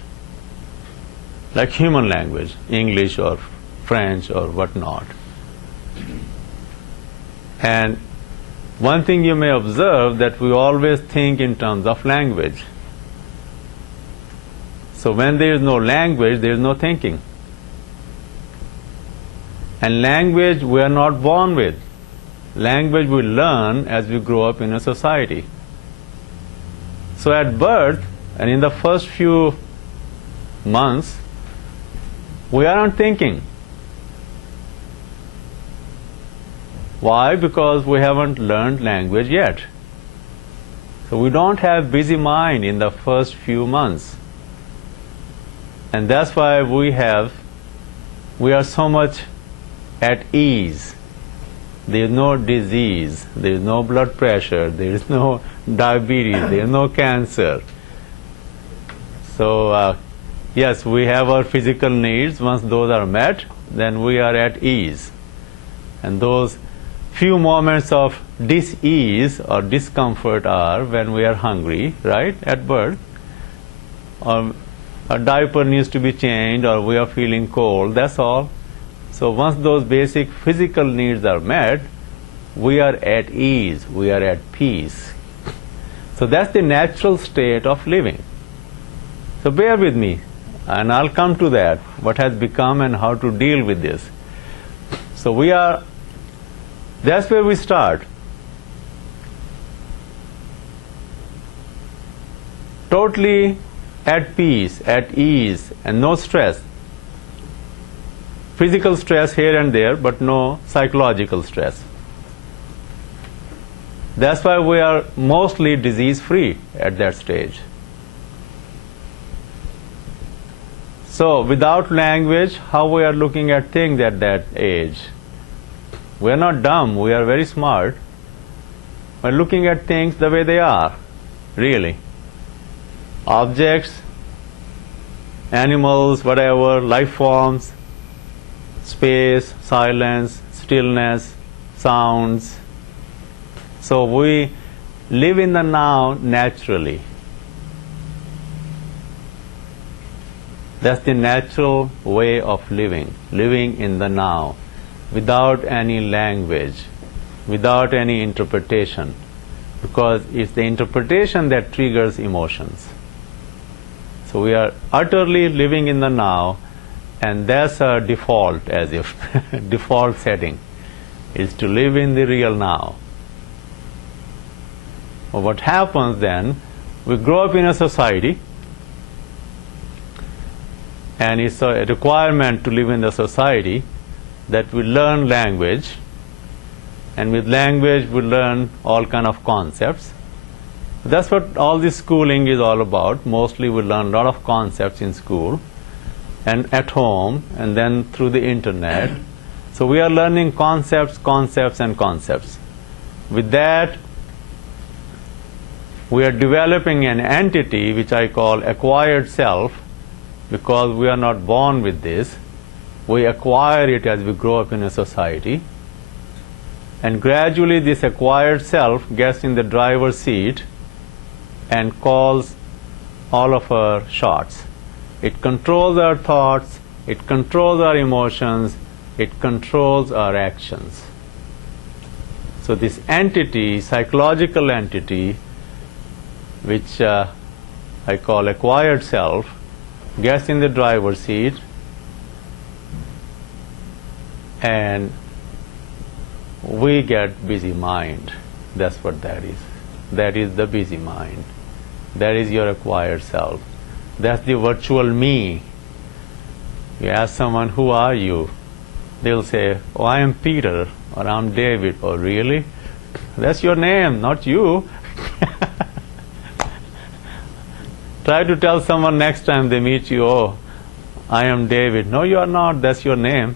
like human language, English or French or whatnot. And one thing you may observe, that we always think in terms of language. So when there is no language, there is no thinking. And language we are not born with. Language we learn as we grow up in a society. So at birth and in the first few months, we aren't thinking. Why? Because we haven't learned language yet. So we don't have busy mind in the first few months. And that's why we are so much at ease. There is no disease, there is no blood pressure, there is no diabetes, there is no cancer. So yes, we have our physical needs. Once those are met, then we are at ease. And those few moments of dis-ease or discomfort are when we are hungry, right, at birth, or a diaper needs to be changed, or we are feeling cold, that's all. So once those basic physical needs are met, we are at ease, we are at peace. So that's the natural state of living. So bear with me, and I'll come to that, what has become and how to deal with this. So that's where we start. Totally at peace, at ease, and no stress. Physical stress here and there, but no psychological stress. That's why we are mostly disease-free at that stage. So without language, how we are looking at things at that age? We are not dumb, we are very smart. We're looking at things the way they are, really. Objects, animals, whatever, life forms, space, silence, stillness, sounds. So we live in the now naturally. That's the natural way of living in the now, without any language, without any interpretation, because it's the interpretation that triggers emotions. So we are utterly living in the now, and that's our default, as if default setting is to live in the real now. Well, what happens then, we grow up in a society, and it's a requirement to live in the society that we learn language, and with language we learn all kind of concepts. That's what all this schooling is all about. Mostly we learn a lot of concepts in school and at home, and then through the internet. So we are learning concepts, and concepts. With that, we are developing an entity which I call acquired self, because we are not born with this. We acquire it as we grow up in a society. And gradually this acquired self gets in the driver's seat and calls all of our shots. It controls our thoughts, it controls our emotions, it controls our actions. So this entity, psychological entity, which I call acquired self, gets in the driver's seat, and we get busy mind. That's what that is. That is the busy mind. That is your acquired self. That's the virtual me. You ask someone, who are you? They'll say, oh, I am Peter, or I'm David. Oh, really? That's your name, not you. Try to tell someone next time they meet you, oh, I am David. No, you are not. That's your name.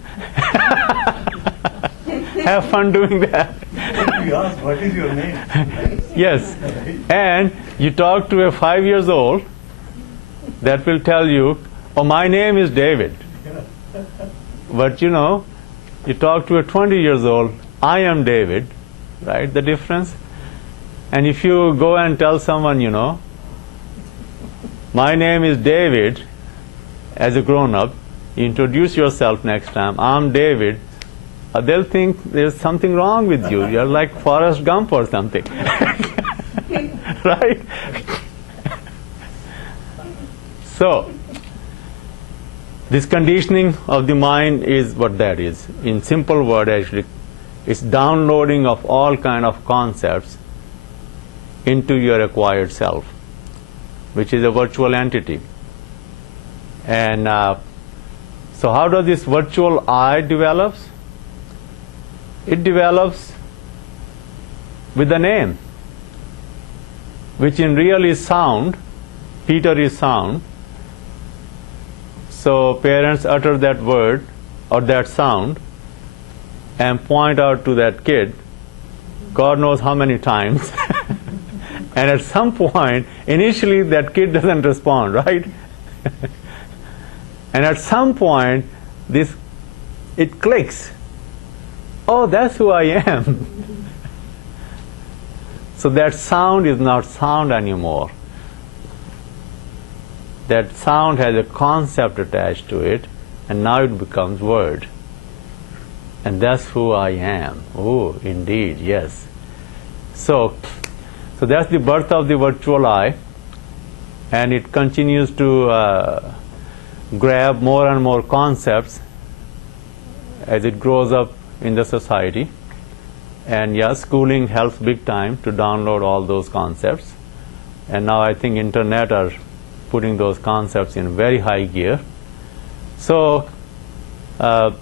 Have fun doing that. You ask, what is your name? Yes. And you talk to a 5 years old that will tell you, oh, my name is David. But you know, you talk to a 20 years old, I am David, right? The difference. And if you go and tell someone, you know, my name is David, as a grown-up, you introduce yourself next time, I'm David, they'll think there's something wrong with you. You're like Forrest Gump or something. Right? So, this conditioning of the mind is what that is. In simple word, actually, it's downloading of all kind of concepts into your acquired self, which is a virtual entity. And so how does this virtual I develops? It develops with a name, which in real is sound. Peter is sound. So parents utter that word or that sound and point out to that kid, God knows how many times. And at some point, initially that kid doesn't respond, right? And at some point, it clicks. Oh, that's who I am. So that sound is not sound anymore. That sound has a concept attached to it, and now it becomes word. And that's who I am. Oh, indeed, yes. So that's the birth of the virtual I, and it continues to grab more and more concepts as it grows up in the society. And yes, schooling helps big time to download all those concepts. And now I think internet are putting those concepts in very high gear. So, as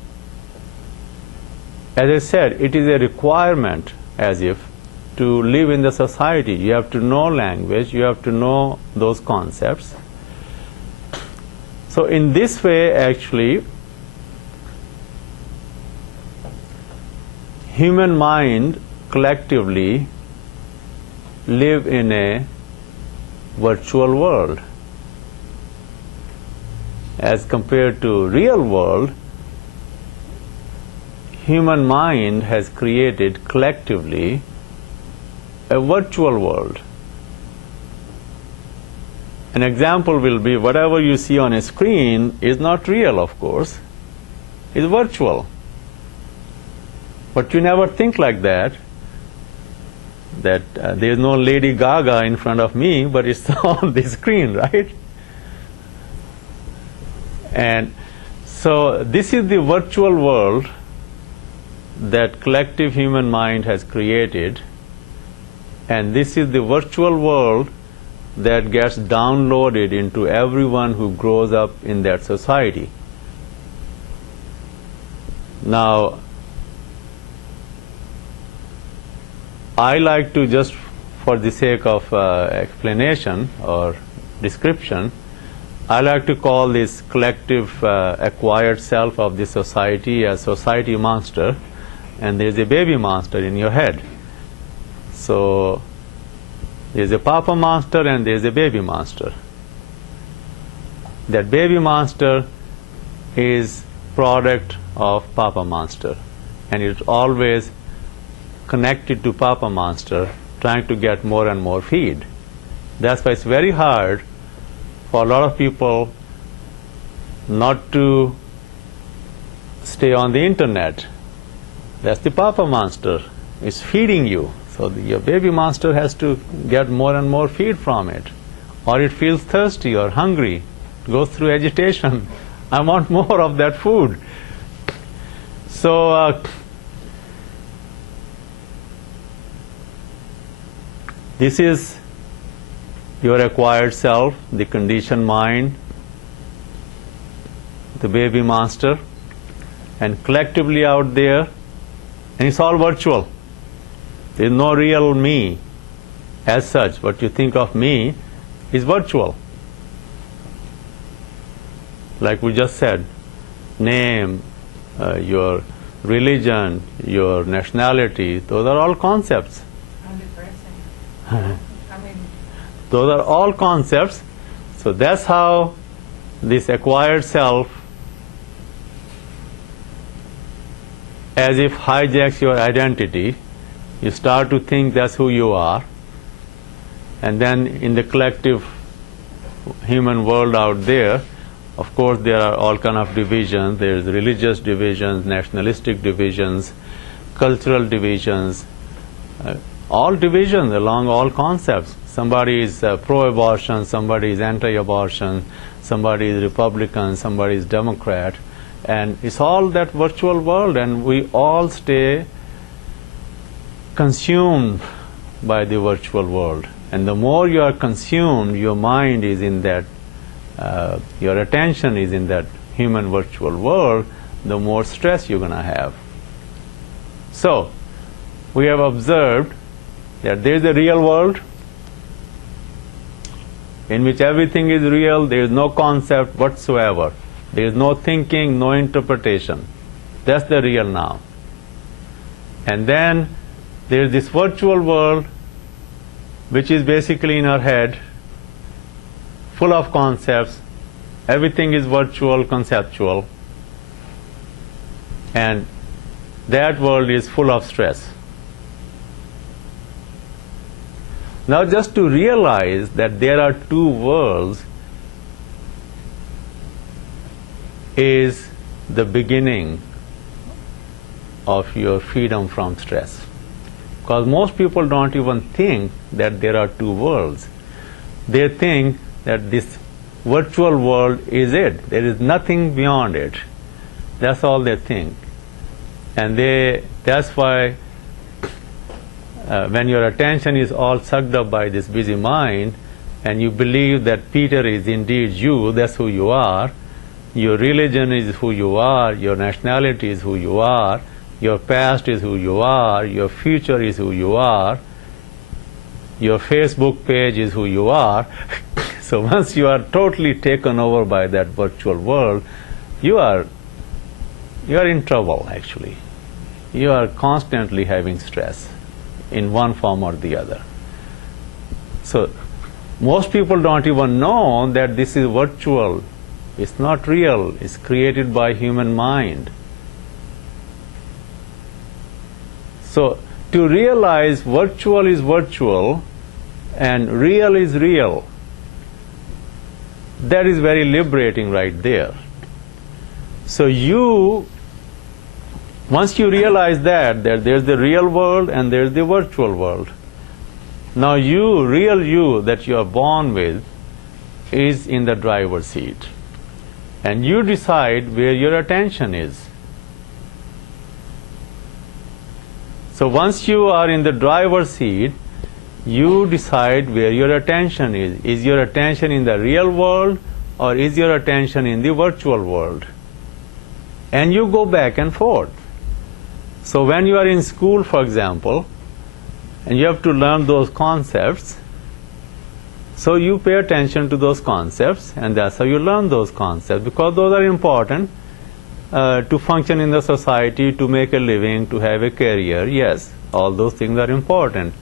I said, it is a requirement, as if, to live in the society. You have to know language, you have to know those concepts. So in this way, actually, human mind collectively live in a virtual world. As compared to real world, human mind has created collectively a virtual world. An example will be whatever you see on a screen is not real, of course. It's virtual. But you never think like that there's no Lady Gaga in front of me, but it's on the screen, right? And so this is the virtual world that collective human mind has created, and this is the virtual world that gets downloaded into everyone who grows up in that society. Now, I like to, just for the sake of explanation or description, I like to call this collective acquired self of the society as society monster, and there's a baby monster in your head. So there's a papa monster and there's a baby monster. That baby monster is product of papa monster, and it's always connected to papa monster, trying to get more and more feed. That's why it's very hard for a lot of people not to stay on the internet. That's the papa monster. It's feeding you. So your baby monster has to get more and more feed from it. Or it feels thirsty or hungry, goes through agitation. I want more of that food. So this is your acquired self, the conditioned mind, the baby monster, and collectively out there, and it's all virtual. There is no real me as such. What you think of me is virtual. like we just said, name, your religion, your nationality, those are all concepts. And depressing. I mean, Those are all concepts. So that's how this acquired self, as if hijacks your identity. You start to think that's who you are, and then in the collective human world out there, of course there are all kind of divisions. There's religious divisions, nationalistic divisions, cultural divisions, all divisions along all concepts. Somebody is pro-abortion, somebody is anti-abortion, somebody is Republican, somebody is Democrat, and it's all that virtual world, and we all stay consumed by the virtual world. And the more you are consumed, your mind is in that, your attention is in that human virtual world, the more stress you're going to have. So, we have observed that there is a real world in which everything is real, there is no concept whatsoever. There is no thinking, no interpretation. That's the real now. And then there is this virtual world which is basically in our head, full of concepts. Everything is virtual, conceptual. And that world is full of stress. Now, just to realize that there are two worlds is the beginning of your freedom from stress. Because most people don't even think that there are two worlds. They think that this virtual world is it. There is nothing beyond it. That's all they think. And that's why when your attention is all sucked up by this busy mind, and you believe that Peter is indeed you, that's who you are, your religion is who you are, your nationality is who you are, your past is who you are, your future is who you are, your Facebook page is who you are. So once you are totally taken over by that virtual world, you are in trouble actually. You are constantly having stress in one form or the other. So most people don't even know that this is virtual. It's not real. It's created by human mind. So to realize virtual is virtual and real is real, that is very liberating right there. So once you realize that there's the real world and there's the virtual world, now real you that you are born with is in the driver's seat. And you decide where your attention is. So once you are in the driver's seat, you decide where your attention is. Is your attention in the real world or is your attention in the virtual world? And you go back and forth. So when you are in school, for example, and you have to learn those concepts, so you pay attention to those concepts, and that's how you learn those concepts, because those are important to function in the society, to make a living, to have a career. Yes, all those things are important.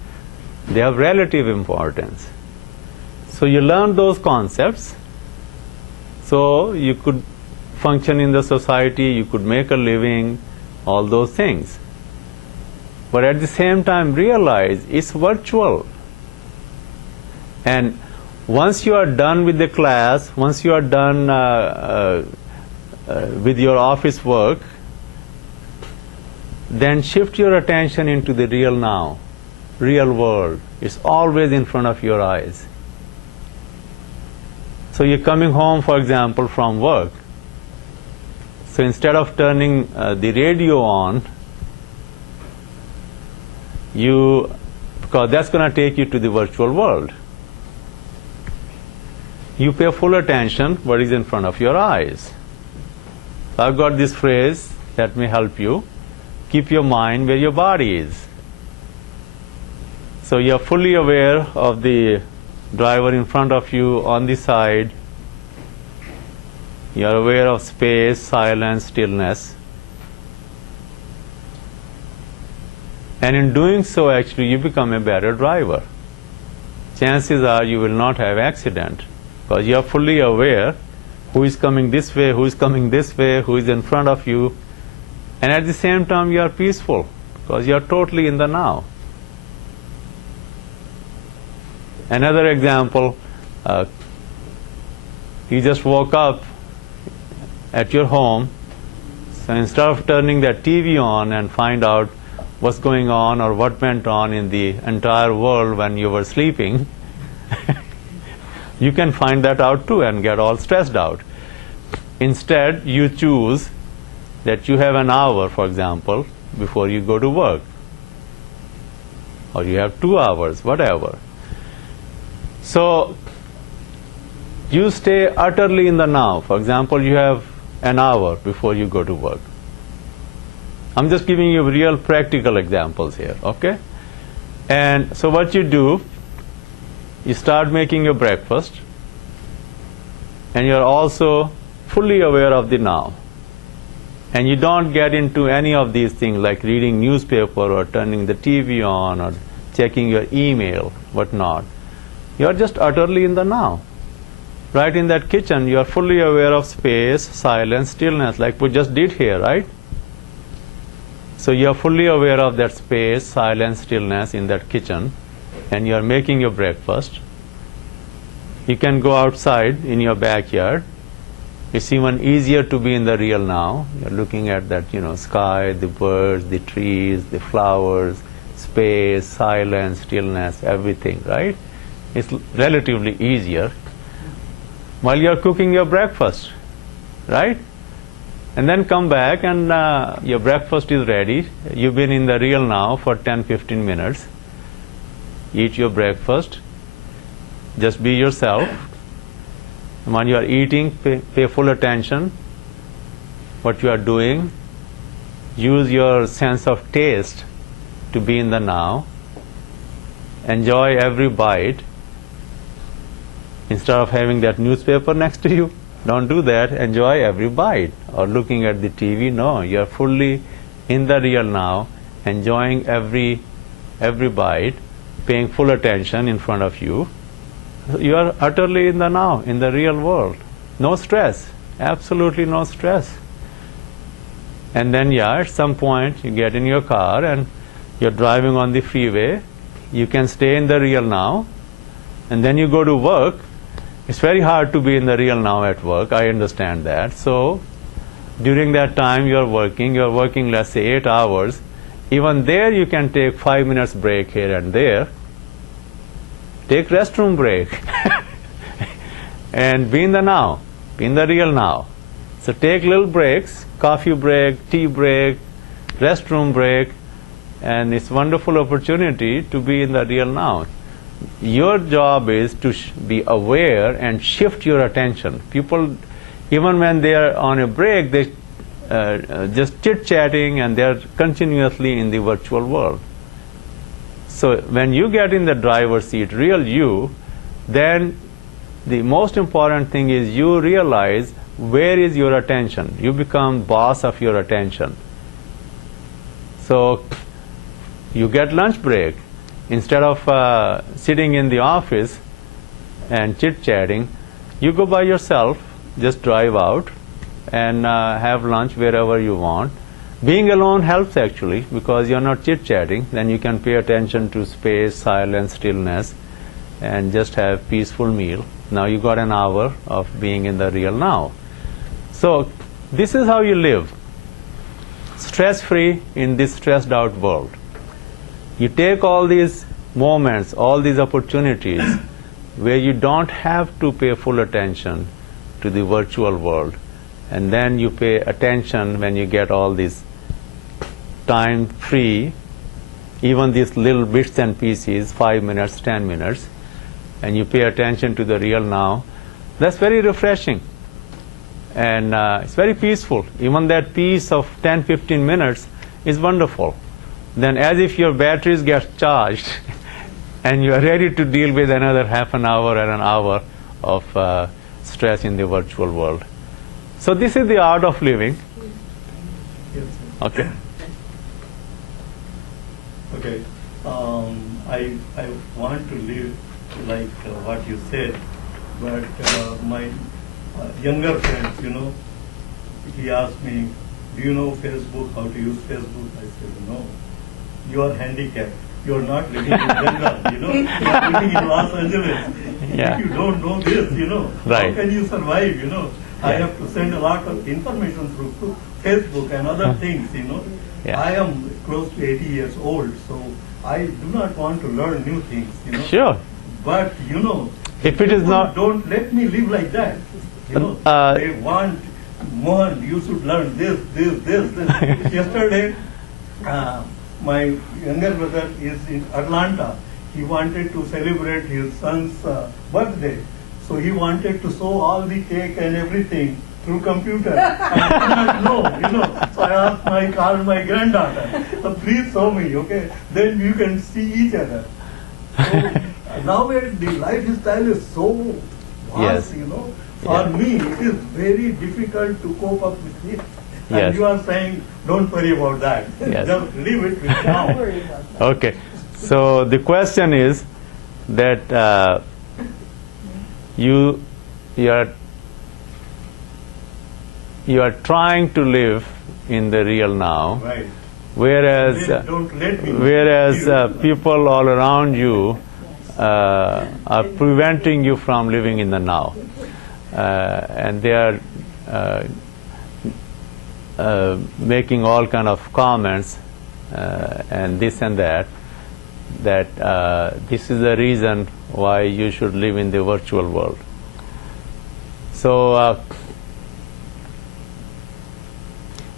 They have relative importance. So you learn those concepts, so you could function in the society, you could make a living, all those things. But at the same time realize it's virtual. And once you are done with the class, once you are done with your office work, then shift your attention into the real now, real world. It's always in front of your eyes. So you're coming home, for example, from work. So instead of turning the radio on, because that's going to take you to the virtual world, you pay full attention what is in front of your eyes. So I've got this phrase that may help you. Keep your mind where your body is. So you're fully aware of the driver in front of you, on the side, You are aware of space, silence, stillness. And in doing so, actually, you become a better driver. Chances are you will not have accident because you are fully aware who is coming this way, who is coming this way, who is in front of you. And at the same time, you are peaceful because you are totally in the now. Another example, you just woke up at your home, so instead of turning that TV on and find out what's going on or what went on in the entire world when you were sleeping, you can find that out too and get all stressed out. Instead, you choose that you have an hour, for example, before you go to work, or you have 2 hours, whatever. So you stay utterly in the now. For example, you have an hour before you go to work. I'm just giving you real practical examples here, okay? And so what you do, you start making your breakfast, and you're also fully aware of the now. And you don't get into any of these things like reading newspaper or turning the TV on or checking your email, whatnot. You're just utterly in the now. Right in that kitchen, you're fully aware of space, silence, stillness, like we just did here, right? So you're fully aware of that space, silence, stillness in that kitchen, and you're making your breakfast. You can go outside in your backyard. It's even easier to be in the real now. You're looking at that, sky, the birds, the trees, the flowers, space, silence, stillness, everything, right? It's relatively easier while you're cooking your breakfast, right? And then come back and your breakfast is ready. You've been in the real now for 10-15 minutes. Eat your breakfast. Just be yourself. And when you are eating, pay full attention what you are doing. Use your sense of taste to be in the now. Enjoy every bite. Instead of having that newspaper next to you, don't do that. Enjoy every bite. Or looking at the TV, no. You are fully in the real now, enjoying every bite, paying full attention in front of you. You are utterly in the now, in the real world. No stress. Absolutely no stress. And then, at some point, you get in your car and you're driving on the freeway. You can stay in the real now. And then you go to work. It's very hard to be in the real now at work. I understand that. So during that time you're working, let's say 8 hours. Even there you can take 5 minutes break here and there. Take restroom break. And be in the now. Be in the real now. So take little breaks, coffee break, tea break, restroom break, and it's a wonderful opportunity to be in the real now. Your job is to be aware and shift your attention. People, even when they are on a break, they just chit-chatting and they are continuously in the virtual world. So when you get in the driver's seat, real you, then the most important thing is you realize where is your attention. You become boss of your attention. So you get lunch break. Instead of sitting in the office and chit-chatting, you go by yourself, just drive out and have lunch wherever you want. Being alone helps actually because you're not chit-chatting. Then you can pay attention to space, silence, stillness, and just have peaceful meal. Now you got an hour of being in the real now. So this is how you live, stress-free in this stressed-out world. You take all these moments, all these opportunities where you don't have to pay full attention to the virtual world, and then you pay attention when you get all these time free, even these little bits and pieces, 5 minutes, 10 minutes, and you pay attention to the real now. That's very refreshing, and it's very peaceful. Even that piece of 10-15 minutes is wonderful. Then as if your batteries get charged and you are ready to deal with another half an hour and an hour of stress in the virtual world. So this is the art of living. Yes. Okay. Okay. I want to live like what you said, but my younger friends, he asked me, do you know Facebook, how to use Facebook? I said, no. You are handicapped. You are not living in Bengal, you are living in Los Angeles. Yeah. If you don't know this, Right. how can you survive, I Yeah. have to send a lot of information through Facebook and other things, Yeah. I am close to 80 years old, so I do not want to learn new things, Sure. But, If it is people not- don't let me live like that. They want, Mohan, you should learn this. Yesterday, my younger brother is in Atlanta. He wanted to celebrate his son's birthday. So he wanted to show all the cake and everything through computer. I did not know. So I called my granddaughter. So please show me, okay? Then you can see each other. So nowadays the lifestyle is so vast, Yes. For Yeah. me, it is very difficult to cope up with it. And Yes. you are saying, don't worry about that. Yes. Just leave it with Don't now. worry about that. Okay. So the question is that you are trying to live in the real now, Right. whereas Don't let me. people all around you are preventing you from living in the now, and they are making all kind of comments and this and that this is the reason why you should live in the virtual world. So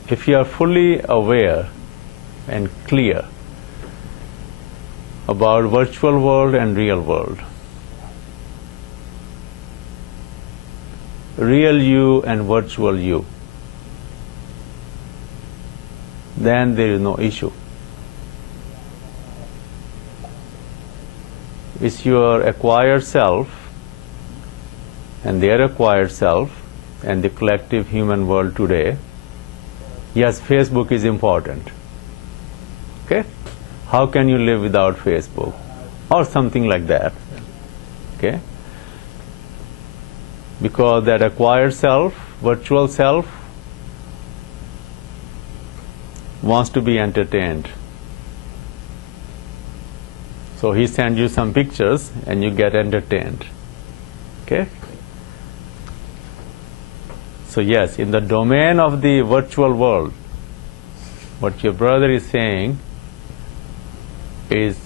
if you are fully aware and clear about virtual world and real world, real you and virtual you, then there is no issue. It's your acquired self and their acquired self and the collective human world today. Yes, Facebook is important. Okay? How can you live without Facebook? Or something like that. Okay? Because that acquired self, virtual self, wants to be entertained. So he sends you some pictures and you get entertained. Okay? So yes, in the domain of the virtual world, what your brother is saying is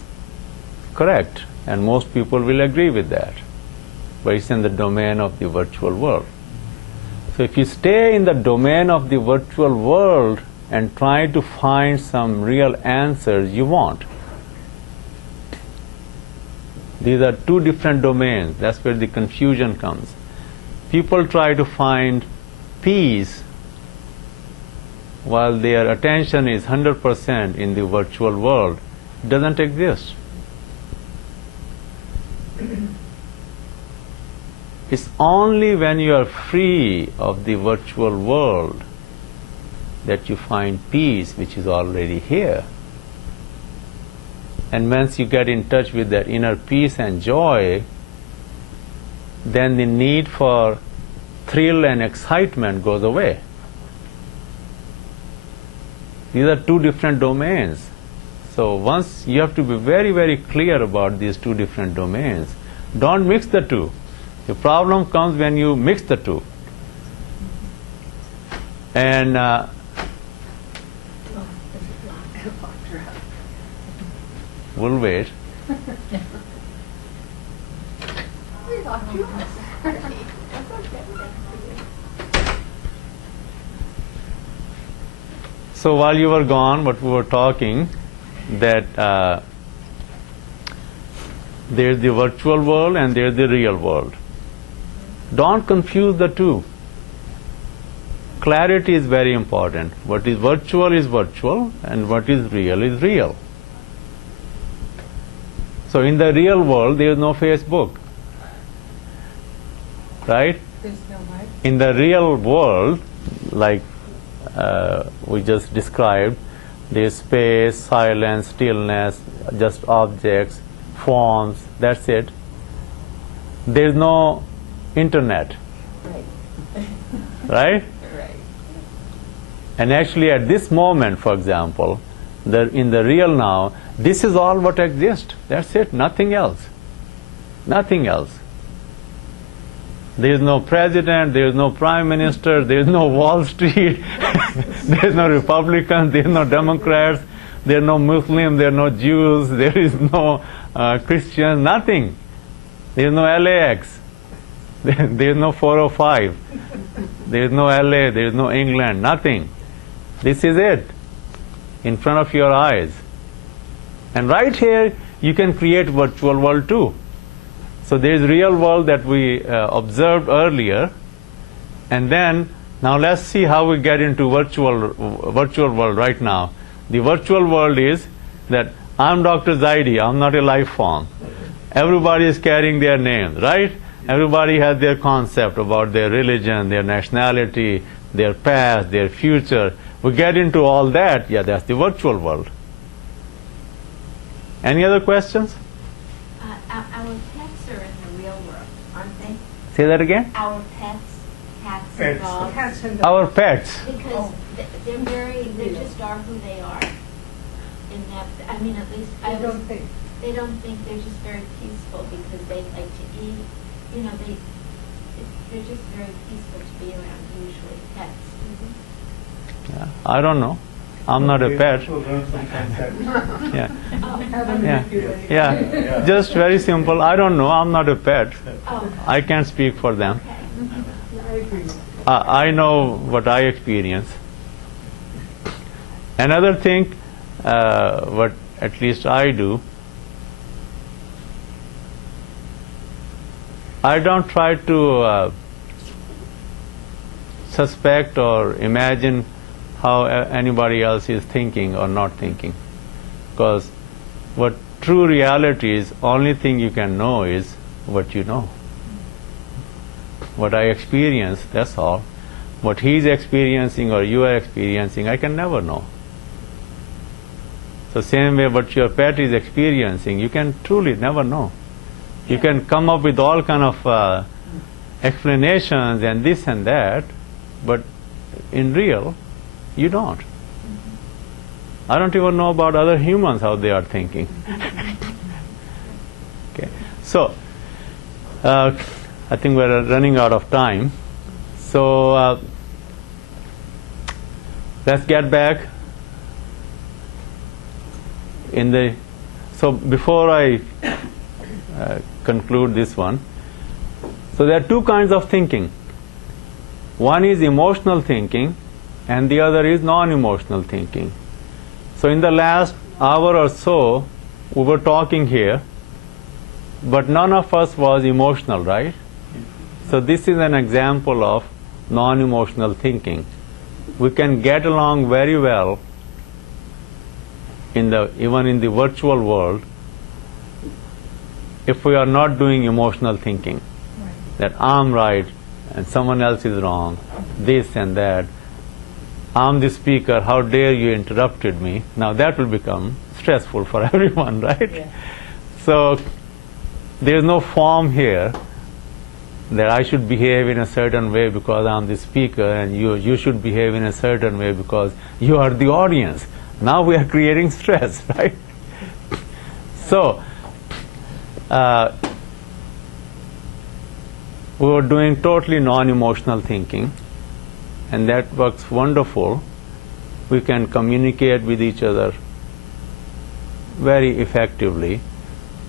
correct, and most people will agree with that. But it's in the domain of the virtual world. So if you stay in the domain of the virtual world and try to find some real answers, you won't. These are two different domains. That's where the confusion comes. People try to find peace while their attention is 100% in the virtual world. It doesn't exist. It's only when you are free of the virtual world that you find peace, which is already here. And once you get in touch with that inner peace and joy, then the need for thrill and excitement goes away. These are two different domains. So once you have to be very, very clear about these two different domains. Don't mix the two. The problem comes when you mix the two. And we'll wait. So while you were gone, what we were talking, that there's the virtual world and there's the real world. Don't confuse the two. Clarity is very important. What is virtual and what is real. So in the real world, there is no Facebook. Right? There's no life. In the real world, like we just described, there's space, silence, stillness, just objects, forms, that's it. There's no internet, right? Right. And actually at this moment, for example, in the real now, this is all what exists. That's it, nothing else. Nothing else. There is no president, there is no prime minister, there is no Wall Street, there is no Republicans, there is no Democrats, there are no Muslims, there are no Jews, there is no Christians, nothing. There is no LAX, there is no 405, there is no LA, there is no England, nothing. This is it, in front of your eyes. And right here, you can create virtual world too. So there is real world that we observed earlier, and then now let's see how we get into virtual world right now. The virtual world is that I'm Dr. Zaidi, I'm not a life form. Everybody is carrying their names, right? Everybody has their concept about their religion, their nationality, their past, their future. We get into all that, yeah, that's the virtual world. Any other questions? Our pets are in the real world, aren't they? Say that again? Our pets, cats and Pets. dogs. Cats and Our pets. Because they just are who they are. In that, I mean, at least I don't think. they don't think they're just very peaceful because they like to eat. You know, they're just very peaceful to be around. Usually, pets. Yeah, I don't know. I'm not a We pet. also learn some concepts. Yeah. Have a Yeah. manipulator. Yeah, just very simple. I don't know. I'm not a pet. Oh, I can't speak for them. okay. I agree. I know what I experience. Another thing, what at least I do, I don't try to suspect or imagine how anybody else is thinking or not thinking. Because what true reality is, only thing you can know is what you know. What I experience, that's all. What he's experiencing or you are experiencing, I can never know. So same way what your pet is experiencing, you can truly never know. You can come up with all kind of explanations and this and that, but in real, you don't. I don't even know about other humans how they are thinking. Okay, so I think we're running out of time. So let's get back in the. So before I conclude this one, so there are two kinds of thinking. One is emotional thinking, and the other is non-emotional thinking. So in the last hour or so, we were talking here, but none of us was emotional, right? So this is an example of non-emotional thinking. We can get along very well even in the virtual world if we are not doing emotional thinking. That I'm right and someone else is wrong, this and that. I'm the speaker, how dare you interrupted me. Now that will become stressful for everyone, right? Yeah. So there is no form here that I should behave in a certain way because I'm the speaker and you should behave in a certain way because you are the audience. Now we are creating stress, right? So we were doing totally non-emotional thinking, and that works wonderful. We can communicate with each other very effectively.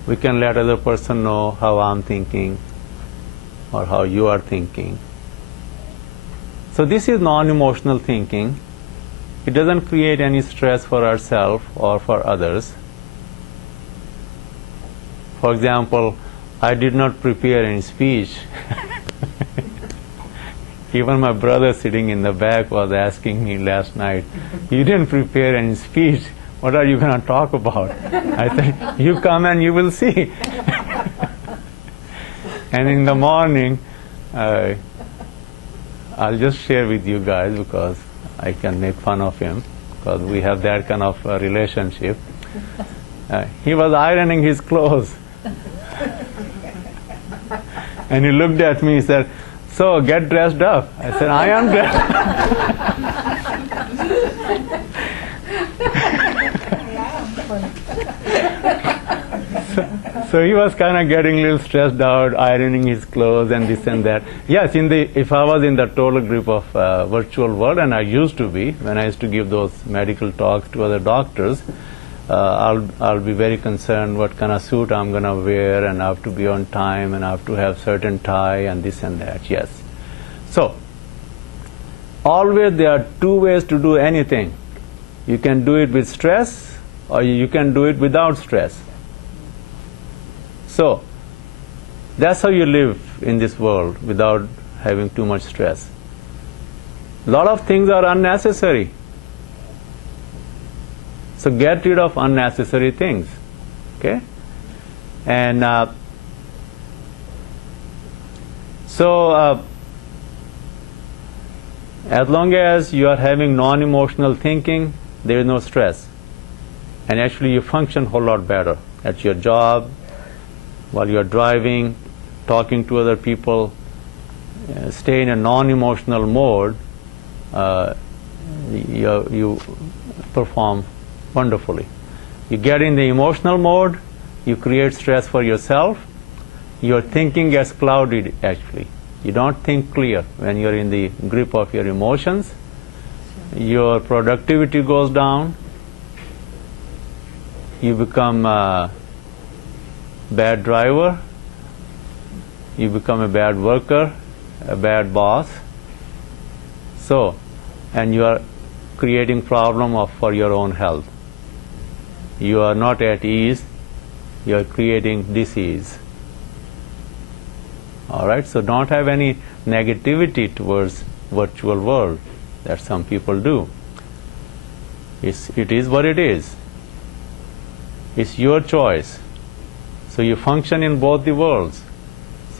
We can let other person know how I'm thinking or how you are thinking. So this is non-emotional thinking. It doesn't create any stress for ourselves or for others. For example, I did not prepare any speech. Even my brother sitting in the back was asking me last night, you didn't prepare any speech, what are you going to talk about? I said, you come and you will see. And in the morning, I'll just share with you guys because I can make fun of him because we have that kind of relationship. He was ironing his clothes. And he looked at me, he said, "So, get dressed up." I said, "I am dressed." So he was kind of getting a little stressed out, ironing his clothes and this and that. Yes, if I was in the total group of virtual world, and I used to be, when I used to give those medical talks to other doctors, I'll be very concerned what kind of suit I'm going to wear, and I have to be on time, and I have to have certain tie and this and that. Yes. So, always there are two ways to do anything. You can do it with stress, or you can do it without stress. So, that's how you live in this world without having too much stress. A lot of things are unnecessary. So get rid of unnecessary things, okay? And as long as you are having non-emotional thinking, there is no stress. And actually you function a whole lot better at your job, while you are driving, talking to other people. Stay in a non-emotional mode, you perform wonderfully. You get in the emotional mode, you create stress for yourself, your thinking gets clouded actually. You don't think clear when you're in the grip of your emotions. Your productivity goes down, you become a bad driver, you become a bad worker, a bad boss. So, and you are creating problem for your own health. You are not at ease, you are creating disease. Alright, so don't have any negativity towards virtual world that some people do. It is what it is. It's your choice. So you function in both the worlds.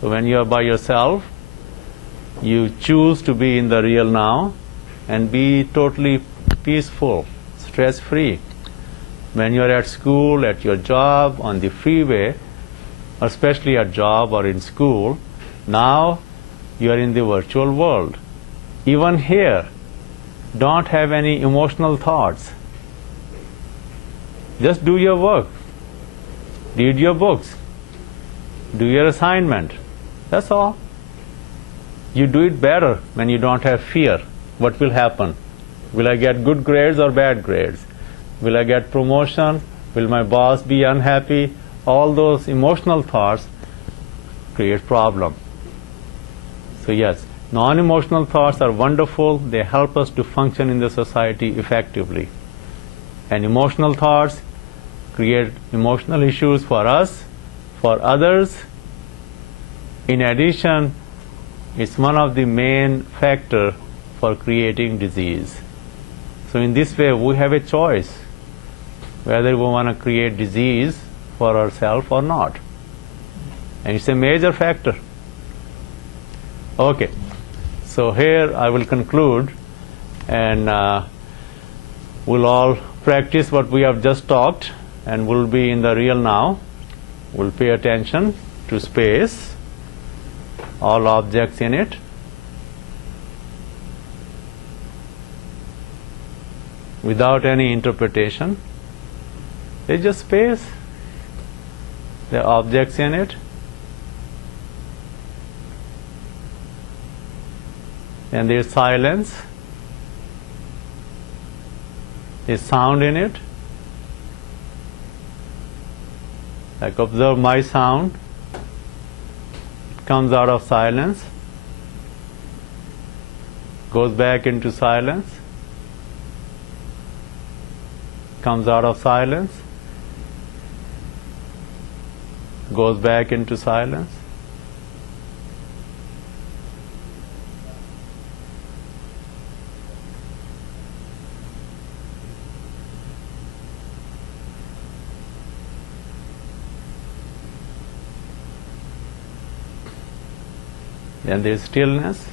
So when you are by yourself, you choose to be in the real now and be totally peaceful, stress-free. When you are at school, at your job, on the freeway, especially at job or in school, now you are in the virtual world. Even here, don't have any emotional thoughts. Just do your work. Read your books. Do your assignment. That's all. You do it better when you don't have fear. What will happen? Will I get good grades or bad grades? Will I get promotion? Will my boss be unhappy? All those emotional thoughts create problem. So yes, non-emotional thoughts are wonderful. They help us to function in the society effectively. And emotional thoughts create emotional issues for us, for others. In addition, it's one of the main factors for creating disease. So in this way, we have a choice whether we want to create disease for ourselves or not. And it's a major factor. Okay, so here I will conclude, and we'll all practice what we have just talked, and we'll be in the real now. We'll pay attention to space, all objects in it. Without any interpretation. There's just space. There are objects in it. And there's silence. There's sound in it. Like observe my sound. It comes out of silence. Goes back into silence. Comes out of silence. Goes back into silence. Then there is stillness.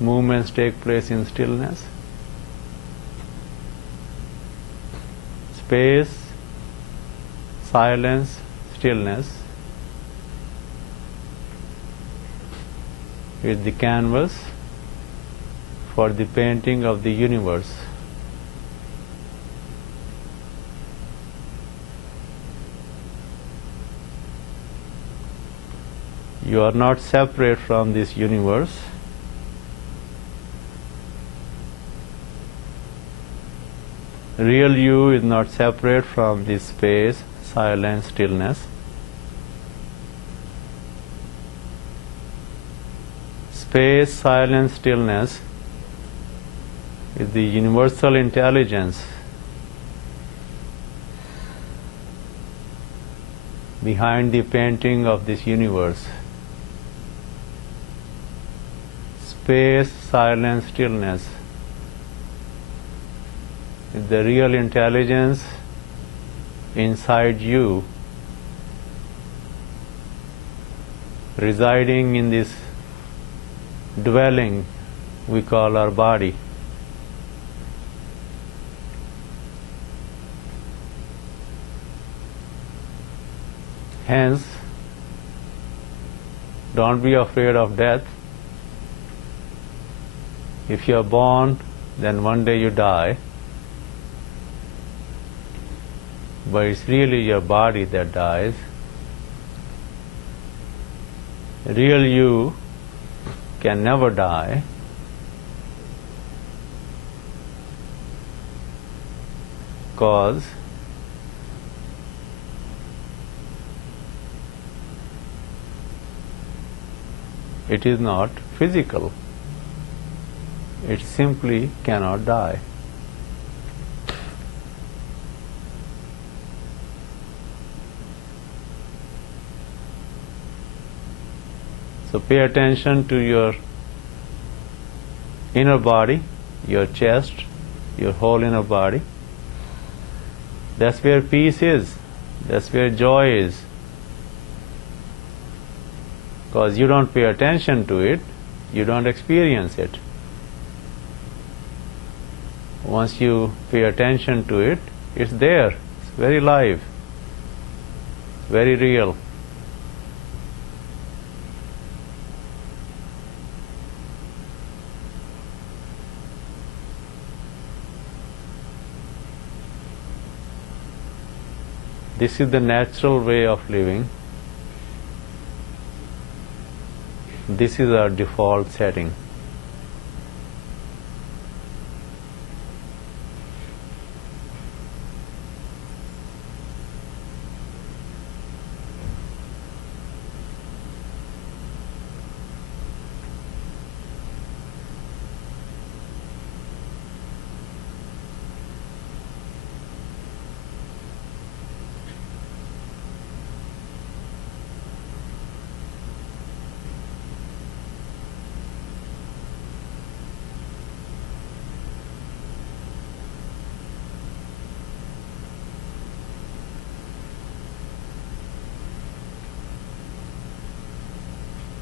movements take place in stillness. Space, silence, stillness is the canvas for the painting of the universe. You are not separate from this universe. Real you is not separate from this space, silence, stillness. Space, silence, stillness is the universal intelligence behind the painting of this universe. Space, silence, stillness is the real intelligence inside you, residing in this dwelling we call our body. Hence, don't be afraid of death. If you are born, then one day you die. But it's really your body that dies. Real you can never die. Because it is not physical. It simply cannot die. So pay attention to your inner body, your chest, your whole inner body. That's where peace is. That's where joy is. Because you don't pay attention to it, you don't experience it. Once you pay attention to it, it's there. It's very live, very real. This is the natural way of living. This is our default setting.